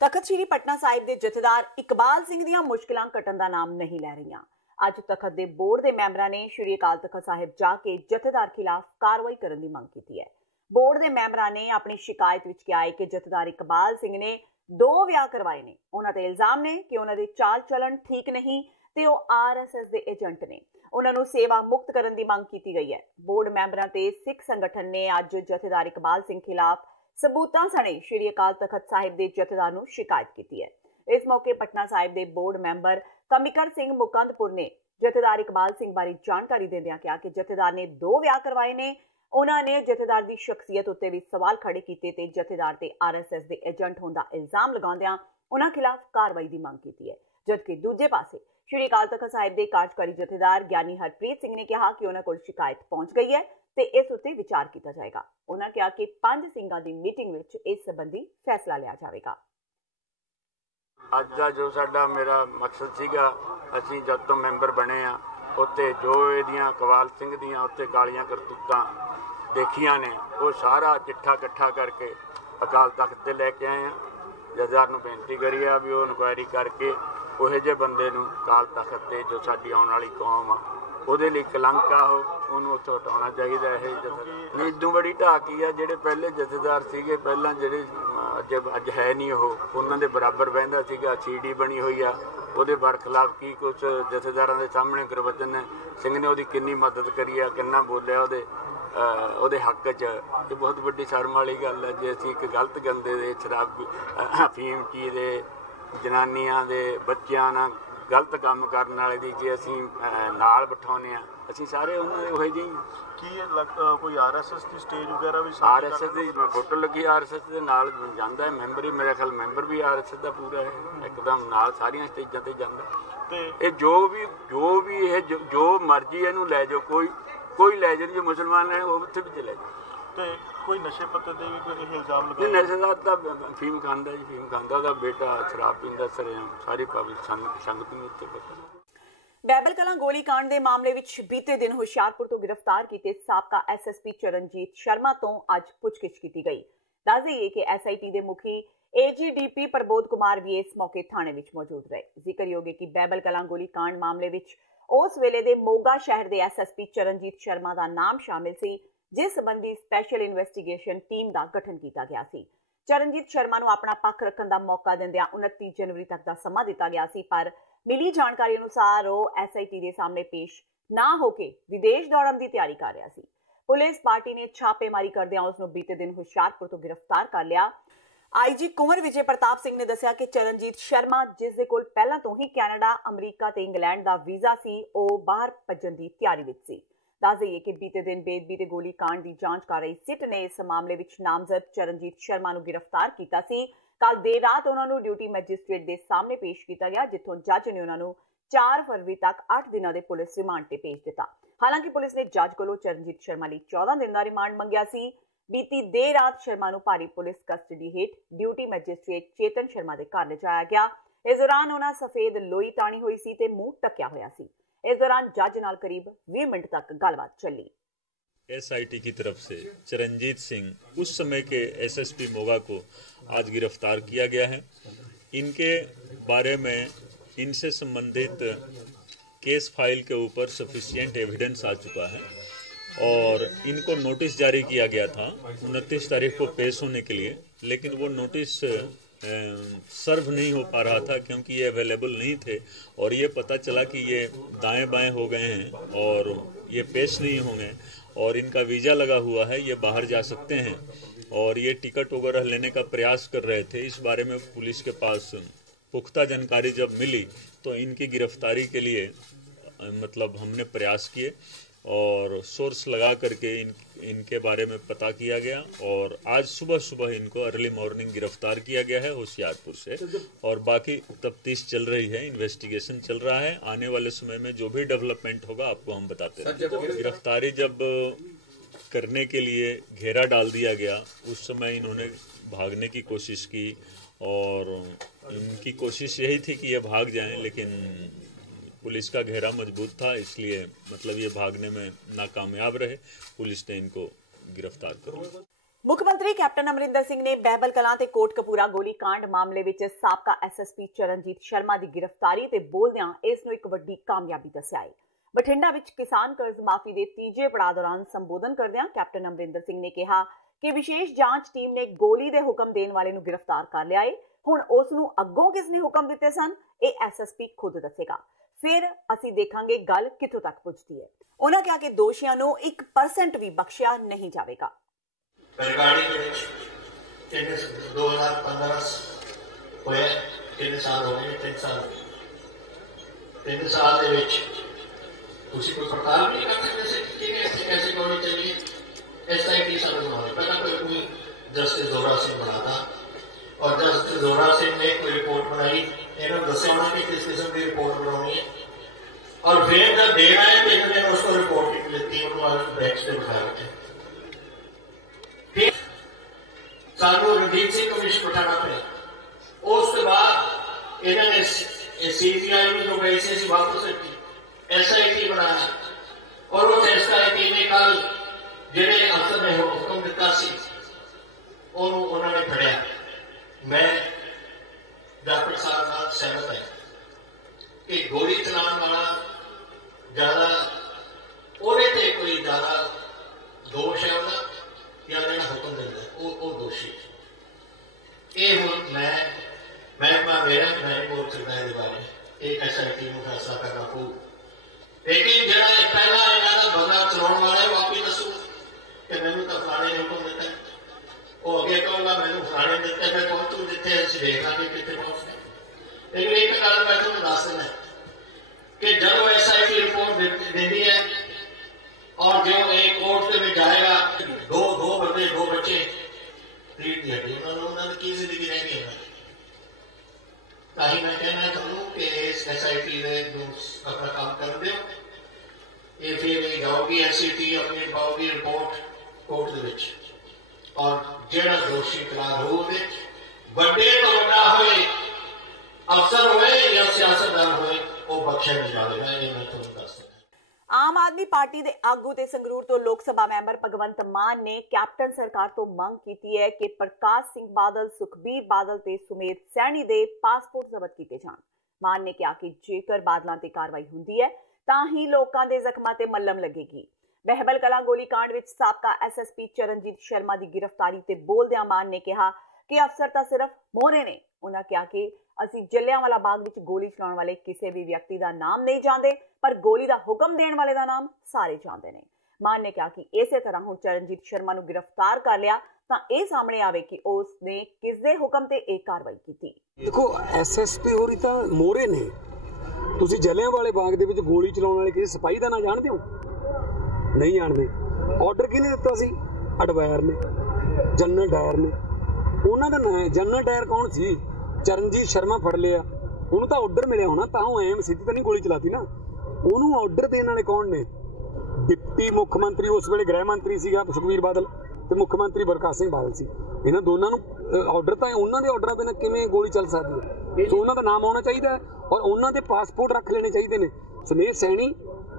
ਤਖਤ ਸ੍ਰੀ ਪਟਨਾ ਸਾਹਿਬ ਦੇ ਜਥੇਦਾਰ ਇਕਬਾਲ ਸਿੰਘ ਦੀਆਂ ਮੁਸ਼ਕਿਲਾਂ ਘਟਣ ਦਾ ਨਾਮ ਨਹੀਂ ਲੈ ਰਹੀਆਂ। ਅੱਜ ਤਖਤ ਦੇ ਬੋਰਡ ਦੇ ਮੈਂਬਰਾਂ ਨੇ ਸ੍ਰੀ ਅਕਾਲ ਤਖਤ ਸਾਹਿਬ ਜਾ ਕੇ ਜਥੇਦਾਰ ਖਿਲਾਫ ਕਾਰਵਾਈ ਕਰਨ ਦੀ ਮੰਗ ਕੀਤੀ ਹੈ। ਬੋਰਡ ਦੇ ਮੈਂਬਰਾਂ ਨੇ ਆਪਣੀ ਸ਼ਿਕਾਇਤ ਵਿੱਚ ਕਿਹਾ ਹੈ ਕਿ ਜਥੇਦਾਰ ਇਕਬਾਲ ਸਿੰਘ ਨੇ 2 ਵਿਆਹ ਕਰਵਾਏ ਨੇ। ਉਹਨਾਂ ਤੇ ਇਲਜ਼ਾਮ ਨੇ ਕਿ ਉਹਨਾਂ ਦੇ ਚਾਲ ਚੱਲਣ ਠੀਕ ਨਹੀਂ ਤੇ ਉਹ RSS ਦੇ ਏਜੰਟ ਨੇ। ਉਹਨਾਂ ਨੂੰ ਸੇਵਾ ਮੁਕਤ ਕਰਨ ਦੀ ਮੰਗ ਕੀਤੀ ਗਈ ਹੈ। ਬੋਰਡ ਮੈਂਬਰਾਂ ਤੇ ਸਿੱਖ ਸੰਗਠਨ ਨੇ ਅੱਜ ਜਥੇਦਾਰ ਇਕਬਾਲ ਸਿੰਘ ਖਿਲਾਫ ਸਬੂਤਾਂ ਸਣੇ ਸ੍ਰੀ ਅਕਾਲ ਤਖਤ ਸਾਹਿਬ ਦੇ ਜਥੇਦਾਰ ਨੂੰ ਸ਼ਿਕਾਇਤ ਕੀਤੀ ਹੈ। ਇਸ ਮੌਕੇ ਪਟਨਾ ਸਾਹਿਬ ਦੇ ਬੋਰਡ ਮੈਂਬਰ ਕਮਿਕਰ ਸਿੰਘ ਮੁਕੰਦਪੁਰ ਨੇ ਜਥੇਦਾਰ ਇਕਬਾਲ ਸਿੰਘ ਬਾਰੇ ਜਾਣਕਾਰੀ ਦਿੰਦਿਆਂ ਕਿਹਾ ਕਿ ਜਥੇਦਾਰ ਨੇ 2 ਵਿਆਹ ਕਰਵਾਏ ਨੇ। ਉਹਨਾਂ ਨੇ ਜਥੇਦਾਰ ਦੀ ਸ਼ਖਸੀਅਤ ਉੱਤੇ ਵੀ ਸਵਾਲ ਖੜੇ ਕੀਤੇ ਤੇ ਜਥੇਦਾਰ ਤੇ RSS ਦੇ ਏਜੰਟ ਹੋਣ ਦਾ ਇਲਜ਼ਾਮ ਲਗਾਉਂਦਿਆਂ ਉਹਨਾਂ ਖਿਲਾਫ ਕਾਰਵਾਈ ਦੀ ਮੰਗ ਕੀਤੀ ਹੈ। ਜਦਕਿ ਦੂਜੇ ਪਾਸੇ ਸ੍ਰੀ ਅਕਾਲ ਤਖਤ ਸਾਹਿਬ ਦੇ ਕਾਰਜਕਾਰੀ ਜਥੇਦਾਰ ਗਿਆਨੀ ਹਰਪ੍ਰੀਤ ਸਿੰਘ ਨੇ ਕਿਹਾ ਕਿ ਉਹਨਾਂ ਕੋਲ ਸ਼ਿਕਾਇਤ ਪਹੁੰਚ ਗਈ ਹੈ ਤੇ ਇਸ ਉੱਤੇ ਵਿਚਾਰ ਕੀਤਾ ਜਾਏਗਾ। ਉਹਨਾਂ ਕਿਹਾ ਕਿ 5 ਸਿੰਘਾਂ ਦੀ ਮੀਟਿੰਗ ਵਿੱਚ ਇਸ ਸੰਬੰਧੀ ਫੈਸਲਾ ਲਿਆ ਜਾਵੇਗਾ। ਅੱਜ ਦਾ ਜੋ ਸਾਡਾ ਮੇਰਾ ਮਕਸਦ ਸੀਗਾ, ਅਸੀਂ ਜਦ ਤੋਂ ਮੈਂਬਰ ਬਣੇ ਆ ਉੱਤੇ ਜੋ ਇਹਦੀਆਂ ਇਕਬਾਲ ਸਿੰਘ ਦੀਆਂ ਉੱਤੇ ਕਾਲੀਆਂ ਕਰਤੂਤਾਂ ਦੇਖੀਆਂ ਨੇ, ਉਹ ਸਾਰਾ ਚਿੱਠਾ ਇਕੱਠਾ ਕਰਕੇ ਅਕਾਲ ਤਖਤ ਤੇ ਲੈ ਕੇ ਆਏ ਆ। ਜਥੇਦਾਰ ਨੂੰ ਬੇਨਤੀ ਕਰੀ ਆ ਵੀ ਉਹ ਇਨਕੁਆਇਰੀ ਕਰਕੇ ਉਹੋ ਜਿਹੇ ਬੰਦੇ ਨੂੰ ਅਕਾਲ ਤਖਤ ਤੇ ਜੋ ਸਾਡੀ ਆਉਣ ਵਾਲੀ ਕੌਮ ਆ ਉਹਦੇ ਲਈ ਕਲੰਕ ਆ ਉਹਨੂੰ ਉੱਥੋਂ ਹਟਾਉਣਾ ਚਾਹੀਦਾ। ਇਹ ਜਥੇਦਾਰ ਇਦੋਂ ਬੜੀ ਢਾਕੀ ਆ, ਜਿਹੜੇ ਪਹਿਲੇ ਜਥੇਦਾਰ ਸੀਗੇ ਪਹਿਲਾਂ ਜਿਹੜੇ ਅੱਜ ਹੈ ਨਹੀਂ, ਉਹ ਉਹਨਾਂ ਦੇ ਬਰਾਬਰ ਬਹਿੰਦਾ ਸੀਗਾ। CD ਬਣੀ ਹੋਈ ਆ, ਉਹਦੇ ਬਰਖਲਾਫ ਕੀ ਕੁਛ ਜਥੇਦਾਰਾਂ ਦੇ ਸਾਹਮਣੇ ਗੁਰਬਚਨ ਸਿੰਘ ਨੇ ਉਹਦੀ ਕਿੰਨੀ ਮਦਦ ਕਰੀ ਆ, ਕਿੰਨਾ ਬੋਲਿਆ ਉਹਦੇ ਹੱਕ 'ਚ। ਇਹ ਬਹੁਤ ਵੱਡੀ ਸ਼ਰਮ ਵਾਲੀ ਗੱਲ ਹੈ ਜੇ ਅਸੀਂ ਇੱਕ ਗਲਤ ਗੰਦੇ ਦੇ ਸ਼ਰਾਬ ਅਫੀਮ ਚੀਜ਼ ਦੇ ਜਨਾਨੀਆਂ ਦੇ ਬੱਚਿਆਂ ਨਾਲ ਗਲਤ ਕੰਮ ਕਰਨ ਵਾਲੇ ਦੀ ਜੇ ਅਸੀਂ ਨਾਲ ਬਿਠਾਉਂਦੇ ਹਾਂ, ਅਸੀਂ ਸਾਰੇ ਉਹਨਾਂ ਦੇ ਉਹੋ ਜਿਹੇ ਕੀ ਕੋਈ RSS ਦੀ ਸਟੇਜ ਵਗੈਰਾ ਵੀ RSS ਦੀ ਫੋਟੋ ਲੱਗੀ, RSS ਦੇ ਨਾਲ ਜਾਂਦਾ ਹੈ ਮੈਂਬਰ ਹੀ, ਮੇਰੇ ਖਿਆਲ ਮੈਂਬਰ ਵੀ RSS ਦਾ ਪੂਰਾ ਹੈ, ਇੱਕਦਮ ਨਾਲ ਸਾਰੀਆਂ ਸਟੇਜਾਂ ਤੇ ਜਾਂਦਾ। ਤੇ ਇਹ ਜੋ ਵੀ ਇਹ ਜੋ ਮਰਜ਼ੀ ਇਹਨੂੰ ਲੈ ਜਾਓ, ਕੋਈ ਲੈ ਜਾਓ, ਜੇ ਮੁਸਲਮਾਨ ਹੈ ਉਹ ਉੱਥੇ ਵੀ ਚਲੇ ਜਾਓ। ਤੇ ਕੋਈ ਨਸ਼ੇ ਪੱਤੇ ਦੇ ਵੀ ਕੋਈ ਇਲਜ਼ਾਮ ਲਗਾਏ? ਨਸ਼ੇ ਦਾ ਤਾਂ ਫੀਮ ਖਾਂਦਾ ਜੀ, ਫੀਮ ਖਾਂਦਾ, ਉਹਦਾ ਬੇਟਾ ਸ਼ਰਾਬ ਪੀਂਦਾ, ਸਰੇਆਮ ਸਾਰੀ ਪਬਲਿਕ ਸੰਗਤ ਨੂੰ ਉੱਤੇ ਪਤਾ। ਬੈਬਲ ਕਲਾਂ ਗੋਲੀकांड ਦੇ ਮਾਮਲੇ ਵਿੱਚ ਬੀਤੇ ਦਿਨ ਹੁਸ਼ਿਆਰਪੁਰ ਤੋਂ ਗ੍ਰਿਫਤਾਰ ਕੀਤੇ ਸਾਬਕਾ SSP ਚਰਨਜੀਤ ਸ਼ਰਮਾ ਤੋਂ ਅੱਜ ਪੁੱਛਗਿੱਛ ਕੀਤੀ ਗਈ। ਦੱਸ ਦੇਈਏ ਕਿ SIT ਦੇ ਮੁਖੀ AGDP ਪ੍ਰਬੋਧ ਕੁਮਾਰ ਵੀ ਇਸ ਮੌਕੇ ਥਾਣੇ ਵਿੱਚ ਮੌਜੂਦ ਰਹੇ। ਜ਼ਿਕਰਯੋਗ ਹੈ ਕਿ ਬੈਬਲ ਕਲਾਂ ਗੋਲੀकांड ਮਾਮਲੇ ਵਿੱਚ ਉਸ ਵੇਲੇ ਦੇ ਮੋਗਾ ਸ਼ਹਿਰ ਦੇ SSP ਚਰਨਜੀਤ ਸ਼ਰਮਾ ਦਾ ਨਾਮ ਸ਼ਾਮਿਲ ਸੀ, ਜਿਸ ਸੰਬੰਧੀ ਸਪੈਸ਼ਲ ਇਨਵੈਸਟੀਗੇਸ਼ਨ ਟੀਮ ਦਾ ਗਠਨ ਕੀਤਾ ਗਿਆ ਸੀ। ਚਰਨਜੀਤ ਸ਼ਰਮਾ ਨੂੰ ਆਪਣਾ ਪੱਖ ਰੱਖਣ ਦਾ ਮੌਕਾ ਦਿੰਦਿਆਂ 29 ਜਨਵਰੀ ਤੱਕ ਦਾ ਸਮਾਂ ਦਿੱਤਾ ਗਿਆ ਸੀ, ਪਰ ਮਿਲੀ ਜਾਣਕਾਰੀ ਅਨੁਸਾਰ ਉਹ SIT ਦੇ ਸਾਹਮਣੇ ਪੇਸ਼ ਨਾ ਹੋ ਕੇ ਵਿਦੇਸ਼ ਦੌੜਨ ਦੀ ਤਿਆਰੀ ਕਰ ਰਿਹਾ ਸੀ। ਪੁਲਿਸ ਪਾਰਟੀ ਨੇ ਛਾਪੇਮਾਰੀ ਕਰਦਿਆਂ ਉਸ ਨੂੰ ਬੀਤੇ ਦਿਨ ਹੁਸ਼ਿਆਰਪੁਰ ਤੋਂ ਗ੍ਰਿਫਤਾਰ ਕਰ ਲਿਆ। IG ਕੁੰਵਰ ਵਿਜੇ ਪ੍ਰਤਾਪ ਸਿੰਘ ਨੇ ਦੱਸਿਆ ਕਿ ਚਰਨਜੀਤ ਸ਼ਰਮਾ, ਜਿਸ ਦੇ ਕੋਲ ਪਹਿਲਾਂ ਤੋਂ ਹੀ ਕੈਨੇਡਾ, ਅਮਰੀਕਾ ਤੇ ਇੰਗਲੈਂਡ ਦਾ ਵੀਜ਼ਾ ਸੀ, ਉਹ ਬਾਹਰ ਭੱਜਣ ਦੀ ਤਿਆਰੀ ਵਿੱਚ ਸੀ। ਦੱਸ ਦੇਈਏ ਕਿ ਬੀਤੇ ਦਿਨ ਬੇਦਬੀ ਦੇ ਗੋਲੀकांड ਦੀ ਜਾਂਚ ਕਰ ਰਹੀ ਸਿਟ ਨੇ ਇਸ ਮਾਮਲੇ ਵਿੱਚ ਨਾਮਜ਼ਦ ਚਰਨਜੀਤ ਸ਼ਰਮਾ ਨੂੰ ਗ੍ਰਿਫਤਾਰ ਕੀਤਾ ਸੀ ਕੱਲ ਦੇਰ ਰਾਤ ਉਹਨਾਂ ਨੂੰ ਡਿਊਟੀ ਮੈਜਿਸਟ੍ਰੇਟ ਦੇ ਸਾਹਮਣੇ ਪੇਸ਼ ਕੀਤਾ ਗਿਆ, ਜਿੱਥੋਂ ਜੱਜ ਨੇ ਉਹਨਾਂ ਨੂੰ 4 ਫਰਵਰੀ ਤੱਕ 8 ਦਿਨਾਂ ਦੇ ਪੁਲਿਸ ਰਿਮਾਂਡ ਤੇ ਭੇਜ ਦਿੱਤਾ। ਹਾਲਾਂਕਿ ਪੁਲਿਸ ਨੇ ਜੱਜ ਕੋਲੋਂ ਚਰਨਜੀਤ ਸ਼ਰਮਾ ਲਈ 14 ਦਿਨ ਦਾ ਰਿਮਾਂਡ ਮੰਗਿਆ ਸੀ। ਬੀਤੀ ਦੇਰ ਰਾਤ ਸ਼ਰਮਾ ਨੂੰ ਭਾਰੀ ਪੁਲਿਸ ਕਸਟਡੀ ਹੇਠ ਡਿਊਟੀ ਮੈਜਿਸਟ੍ਰੇਟ ਚੇਤਨ ਸ਼ਰਮਾ ਦੇ ਘਰ ਲਿਜਾਇਆ ਗਿਆ। ਇਸ ਦੌਰਾਨ ਉਹਨਾਂ ਸਫेद ਲੋਈ ਤਾਣੀ ਹੋਈ ਸੀ ਤੇ ਮੂੰਹ ਢੱਕਿਆ ਹੋਇਆ ਸੀ। इस दौरान जज नाल करीब 20 मिनट तक गलबात चली। SIT की तरफ से चरणजीत सिंह उस समय के SSP मोगा को आज गिरफ्तार किया गया है। इनके बारे में इनसे संबंधित केस फाइल के ऊपर सफिशिएंट एविडेंस आ चुका है और इनको नोटिस जारी किया गया था 29 तारीख को पेश होने के लिए, लेकिन वो नोटिस सर्व नहीं हो पा रहा था क्योंकि ये अवेलेबल नहीं थे और ये पता चला कि ये दाएं बाएं हो गए हैं और ये पेश नहीं होंगे और इनका वीज़ा लगा हुआ है, ये बाहर जा सकते हैं और ये टिकट वगैरह लेने का प्रयास कर रहे थे। इस बारे में पुलिस के पास पुख्ता जानकारी जब मिली तो इनकी गिरफ्तारी के लिए मतलब हमने प्रयास किए और सोर्स लगा करके इनके बारे में पता किया गया और आज सुबह इनको अर्ली मॉर्निंग गिरफ्तार किया गया है होशियारपुर से और बाकी तफ्तीश चल रही है, इन्वेस्टिगेशन चल रहा है। आने वाले समय में जो भी डेवलपमेंट होगा आपको हम बताते हैं। गिरफ्तारी जब करने के लिए घेरा डाल दिया गया उस समय इन्होंने भागने की कोशिश की और इनकी कोशिश यही थी कि ये भाग जाएं, लेकिन पुलिस का घेरा मजबूत था, इसलिए मतलब ये भागने में नाकामयाब रहे। पुलिस ने इनको गिरफ्तार कर लिया। ਮੁੱਖ ਮੰਤਰੀ ਕੈਪਟਨ ਅਮਰਿੰਦਰ ਸਿੰਘ ਨੇ ਬਹਿਬਲ ਕਲਾਂ ਤੇ ਕੋਟਕਪੂਰਾ ਗੋਲੀकांड ਮਾਮਲੇ ਵਿੱਚ ਸਾਬਕਾ SSP ਚਰਨਜੀਤ ਸ਼ਰਮਾ ਦੀ ਗ੍ਰਿਫਤਾਰੀ ਤੇ ਬੋਲਦਿਆਂ ਇਸ ਨੂੰ ਇੱਕ ਵੱਡੀ ਕਾਮਯਾਬੀ ਦੱਸਿਆ ਹੈ। ਬਠਿੰਡਾ ਵਿੱਚ ਕਿਸਾਨ ਕਰਜ਼ ਮਾਫੀ ਦੇ ਤੀਜੇ ਪੜਾਅ ਦੌਰਾਨ ਸੰਬੋਧਨ ਕਰਦਿਆਂ ਕੈਪਟਨ ਅਮਰਿੰਦਰ ਸਿੰਘ ਨੇ ਕਿਹਾ ਕਿ ਵਿਸ਼ੇਸ਼ ਜਾਂਚ ਟੀਮ ਨੇ ਗੋਲੀ ਦੇ ਹੁਕਮ ਦੇਣ ਵਾਲੇ ਨੂੰ ਗ੍ਰਿਫਤਾਰ ਕਰ ਲਿਆ ਹੈ। ਹੁਣ ਉਸ ਨੂੰ ਅੱਗੋਂ ਕਿਸ ਨੇ ਹੁਕਮ ਦਿੱਤੇ ਸਨ ਇਹ SSP ਖੁਦ ਦੱਸੇਗਾ। ਫਿਰ ਅਸੀਂ ਦੇਖਾਂਗੇ ਗੱਲ ਕਿੱਥੋਂ ਤੱਕ ਪਹੁੰਚਦੀ ਹੈ। ਉਹਨਾਂ ਕਿਹਾ ਕਿ ਦੋਸ਼ੀਆਂ ਨੂੰ 1% ਵੀ ਬਖਸ਼ਿਆ ਨਹੀਂ ਜਾਵੇਗਾ। ਬਰਗਾੜੀ ਦੇ ਵਿੱਚ 2015 ਹੋਇਆ 3 ਸਾਲ ਹੋ ਗਏ 3 ਸਾਲ ਦੇ ਵਿੱਚ ਤੁਸੀਂ ਕੋਈ ਪ੍ਰਕਾਰ ਨਹੀਂ ਕਰ ਸਕਦੇ ਸੀ ਕਿ कैसे गोली चली। SIT साल में पहला कोई जस्टिस जोरा सिंह बना था और जस्टिस जोरा सिंह ने कोई रिपोर्ट बनाई, इन्होंने दसा होना कि किस किस्म की रिपोर्ट बनानी है और फिर जब देना है तो इन्होंने उसको रिपोर्ट लेती ब्रैक्स पे बिठा रखे। फिर सानू रणदीप सिंह कमीशन उठाना पड़ा। उसके बाद इन्होंने CBI में जो पैसे से वापस रखी, SIT बनाया और उस SIT ने कल जिहड़े अफसर ने हुक्म दिता सी उन्होंने फड़िया। मैं डॉक्टर साहब नाल सहमत है कि गोली चलाने वाला ज्यादा ਉਹਦੇ ਤੇ कोई ज्यादा दोष है ਉਹਦਾ या ਜਿਹੜਾ ਹੁਕਮ ਦਿੰਦਾ ਉਹ ਦੋਸ਼ੀ। ਇਹ ਹੁਣ ਮੈਂ ਮੇਰਾ ਨਹੀਂ ਬੋਲ ਸਕਦਾ ਇਹਦੇ ਬਾਰੇ, ਇਹ SIT ਨੂੰ ਫੈਸਲਾ ਕਰਨਾ ਪਊ। ਲੇਕਿਨ ਜਿਹੜਾ ਪਹਿਲਾਂ ਇਹਨਾਂ ਦਾ ਬੰਦਾ ਚਲਾਉਣ ਵਾਲਾ ਉਹ ਆਪੇ ਦੱਸੂ ਕਿ ਮੈਨੂੰ ਤਾਂ ਫਲਾਣੇ ਨੇ ਹੁਕਮ ਦਿੱਤਾ, ਉਹ ਅੱਗੇ ਕਹੂਗਾ ਮੈਨੂੰ ਫਲਾਣੇ ਨੇ ਦਿੱਤਾ, ਫਿਰ ਪਹੁੰਚੂ ਜਿੱਥੇ ਅਸੀਂ ਦੇਖਾਂਗੇ ਕਿੱਥੇ ਪਹੁੰਚਦੇ। लेकिन एक गल मैं तुम्हें दस देना कि जब SIT रिपोर्ट देनी है और जो एक कोर्ट के में जाएगा दो बंदे 2 बच्चे रीड की हड्डी उन्होंने की जिंदगी रहेगी। ताही मैं कहना चाहूँ कि इस SIT ने अपना काम कर दो, ये फिर जाओगी SIT अपनी पाओगी रिपोर्ट कोर्ट के विच और जेड़ा दोषी करार हो बड़े तो बड़ा होए अफसर होए या सियासतदान होए वो बख्शे नहीं जाएगा। ये मैं तुम दस ਆਮ ਆਦਮੀ ਪਾਰਟੀ ਦੇ ਆਗੂ ਤੇ ਸੰਗਰੂਰ ਤੋਂ ਲੋਕ ਸਭਾ ਮੈਂਬਰ ਭਗਵੰਤ ਮਾਨ ਨੇ ਕੈਪਟਨ ਸਰਕਾਰ ਤੋਂ ਮੰਗ ਕੀਤੀ ਹੈ ਕਿ ਪ੍ਰਕਾਸ਼ ਸਿੰਘ ਬਾਦਲ, ਸੁਖਬੀਰ ਬਾਦਲ ਤੇ ਸੁਮੇਧ ਸੈਣੀ ਦੇ ਪਾਸਪੋਰਟ ਜ਼ਬਤ ਕੀਤੇ ਜਾਣ। ਮਾਨ ਨੇ ਕਿਹਾ ਕਿ ਜੇਕਰ ਬਾਦਲਾਂ ਤੇ ਕਾਰਵਾਈ ਹੁੰਦੀ ਹੈ ਤਾਂ ਹੀ ਲੋਕਾਂ ਦੇ ਜ਼ਖਮਾਂ ਤੇ ਮੱਲਮ ਲੱਗੇਗੀ। ਬਹਿਬਲ ਕਲਾਂ ਗੋਲੀकांड ਵਿੱਚ ਸਾਬਕਾ SSP ਚਰਨਜੀਤ ਸ਼ਰਮਾ ਦੀ ਗ੍ਰਿਫਤਾਰੀ ਤੇ ਬੋਲਦਿਆਂ ਮਾਨ ਨੇ ਕਿਹਾ ਕਿ ਅਫਸਰ ਤਾਂ ਸਿਰਫ ਮੋਹਰੇ ਨੇ। ਉਹਨਾਂ ਕਿਹਾ ਕਿ ਅਸੀਂ ਜਲਿਆਂਵਾਲਾ ਬਾਗ ਵਿੱਚ ਗੋਲੀ ਚਲਾਉਣ ਵਾਲੇ ਕਿਸੇ ਵੀ ਵਿਅਕਤੀ ਦਾ ਨਾਮ ਨਹੀਂ ਜਾਣਦੇ, ਪਰ ਗੋਲੀ ਦਾ ਹੁਕਮ ਦੇਣ ਵਾਲੇ ਦਾ ਨਾਮ ਸਾਰੇ ਜਾਣਦੇ ਨੇ। ਮਾਨ ਨੇ ਕਿਹਾ ਕਿ ਇਸੇ ਤਰ੍ਹਾਂ ਹੁਣ ਚਰਨਜੀਤ ਸ਼ਰਮਾ ਨੂੰ ਗ੍ਰਿਫਤਾਰ ਕਰ ਲਿਆ ਤਾਂ ਇਹ ਸਾਹਮਣੇ ਆਵੇ ਕਿ ਉਸ ਨੇ ਕਿਸ ਦੇ ਹੁਕਮ ਤੇ ਇਹ ਕਾਰਵਾਈ ਕੀਤੀ। ਦੇਖੋ SSP ਹੋਰੀ ਤਾਂ ਮੋਹਰੇ ਨੇ, ਤੁਸੀਂ ਜਲਿਆਂਵਾਲੇ ਬਾਗ ਦੇ ਵਿੱਚ ਗੋਲੀ ਚਲਾਉਣ ਵਾਲੇ ਕਿਸੇ ਸਿਪਾਹੀ ਦਾ ਨਾਂ ਜਾਣਦੇ ਹੋ? ਨਹੀਂ ਜਾਣਦੇ। ਆਰਡਰ ਕਿਹਨੇ ਦਿੱਤਾ ਸੀ? ਅਡਵਾਇਰ ਨੇ, ਜਨਰਲ ਡਾਇਰ ਨੇ। ਉਹਨਾਂ ਦਾ ਜਨਰਲ ਡਾਇਰ ਕੌਣ ਸੀ? ਚਰਨਜੀਤ ਸ਼ਰਮਾ ਫੜ ਲਿਆ, ਉਹਨੂੰ ਤਾਂ ਆਰਡਰ ਮਿਲਿਆ ਹੋਣਾ, ਤਾਂ ਉਹ ਐਮ ਸਿੱਧੀ ਤਾਂ ਨਹੀਂ ਗੋਲੀ ਚਲਾਤੀ ਨਾ। ਉਹਨੂੰ ਆਰਡਰ ਦੇਣ ਵਾਲੇ ਕੌਣ ਨੇ? ਡਿਪਟੀ ਮੁੱਖ ਮੰਤਰੀ ਉਸ ਵੇਲੇ ਗ੍ਰਹਿ ਮੰਤਰੀ ਸੀਗਾ ਸੁਖਬੀਰ ਬਾਦਲ ਤੇ ਮੁੱਖ ਮੰਤਰੀ ਪ੍ਰਕਾਸ਼ ਸਿੰਘ ਬਾਦਲ ਸੀ। ਇਹਨਾਂ ਦੋਨਾਂ ਨੂੰ ਆਰਡਰ ਤਾਂ ਉਹਨਾਂ ਦੇ ਆਰਡਰਾਂ ਬਿਨਾਂ ਕਿਵੇਂ ਗੋਲੀ ਚੱਲ ਸਕਦੀ ਹੈ? ਸੋ ਉਹਨਾਂ ਦਾ ਨਾਮ ਆਉਣਾ ਚਾਹੀਦਾ ਹੈ ਔਰ ਉਹਨਾਂ ਦੇ ਪਾਸਪੋਰਟ ਰੱਖ ਲੈਣੇ ਚਾਹੀਦੇ ਨੇ। ਸੁਮੇਧ ਸੈਣੀ,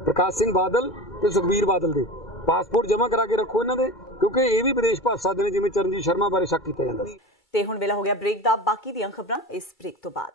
ਪ੍ਰਕਾਸ਼ ਸਿੰਘ ਬਾਦਲ ਤੇ ਸੁਖਬੀਰ ਬਾਦਲ ਦੇ ਪਾਸਪੋਰਟ ਜਮ੍ਹਾਂ ਕਰਾ ਕੇ ਰੱਖੋ ਇਹਨਾਂ ਦੇ, ਕਿਉਂਕਿ ਇਹ ਵੀ ਵਿਦੇਸ਼ ਭੱਜ ਸਕਦੇ ਨੇ ਜਿਵੇਂ ਚਰਨਜੀਤ ਸ਼ਰਮਾ ਬਾਰੇ ਸ਼ੱਕ ਕੀਤਾ ਜਾਂਦਾ ਸੀ। ਤੇ ਹੁਣ ਵੇਲਾ ਹੋ ਗਿਆ ਬ੍ਰੇਕ ਦਾ। ਬਾਕੀ ਦੀਆਂ ਖਬਰਾਂ ਇਸ ਬ੍ਰੇਕ ਤੋਂ ਬਾਅਦ।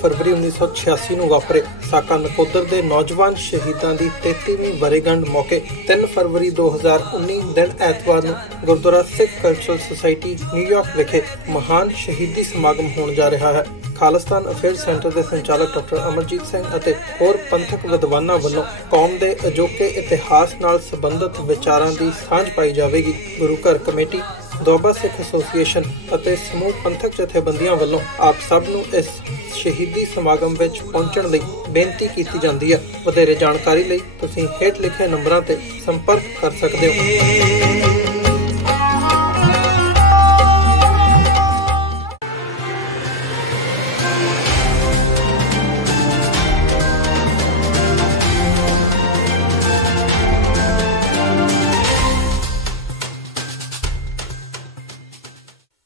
फरवरी 1986 ਨੂੰ ਵਾਪਰੇ ਸਾਕਾ ਨਕੋਦਰ ਦੇ ਨੌਜਵਾਨ ਸ਼ਹੀਦਾਂ ਦੀ 33ਵੀਂ ਵਰ੍ਹੇਗੰਢ ਮੌਕੇ 3 ਫਰਵਰੀ 2019 ਦਿਨ ਐਤਵਾਰ ਨੂੰ ਗੁਰਦੁਆਰਾ ਸਿੱਖ ਕਲਚਰਲ ਸੁਸਾਇਟੀ ਨਿਊਯਾਰਕ ਵਿਖੇ ਮਹਾਨ ਸ਼ਹੀਦੀ ਸਮਾਗਮ ਹੋਣ ਜਾ ਰਿਹਾ ਹੈ। ਖਾਲਿਸਤਾਨ ਅਫੇਅਰਸ ਸੈਂਟਰ ਦੇ ਸੰਚਾਲਕ ਡਾਕਟਰ ਅਮਰਜੀਤ ਸਿੰਘ ਅਤੇ ਹੋਰ ਪੰਥਕ ਵਿਦਵਾਨਾਂ ਵੱਲੋਂ ਕੌਮ ਦੇ ਅਜੋਕੇ ਇਤਿਹਾਸ ਨਾਲ ਸੰਬੰਧਿਤ ਵਿਚਾਰਾਂ ਦੀ ਸਾਂਝ ਪਾਈ ਜਾਵੇਗੀ। ਗੁਰੂ ਘਰ ਕਮੇਟੀ, ਦੁਆਬਾ ਸਿੱਖ ਐਸੋਸੀਏਸ਼ਨ ਅਤੇ ਸਮੂਹ ਪੰਥਕ ਜਥੇਬੰਦੀਆਂ ਵੱਲੋਂ ਆਪ ਸਭ ਨੂੰ ਇਸ ਸ਼ਹੀਦੀ ਸਮਾਗਮ ਵਿੱਚ ਪਹੁੰਚਣ ਲਈ ਬੇਨਤੀ ਕੀਤੀ ਜਾਂਦੀ ਹੈ। ਵਧੇਰੇ ਜਾਣਕਾਰੀ ਲਈ ਤੁਸੀਂ ਹੇਠ ਲਿਖੇ ਨੰਬਰਾਂ ਤੇ ਸੰਪਰਕ ਕਰ ਸਕਦੇ ਹੋ।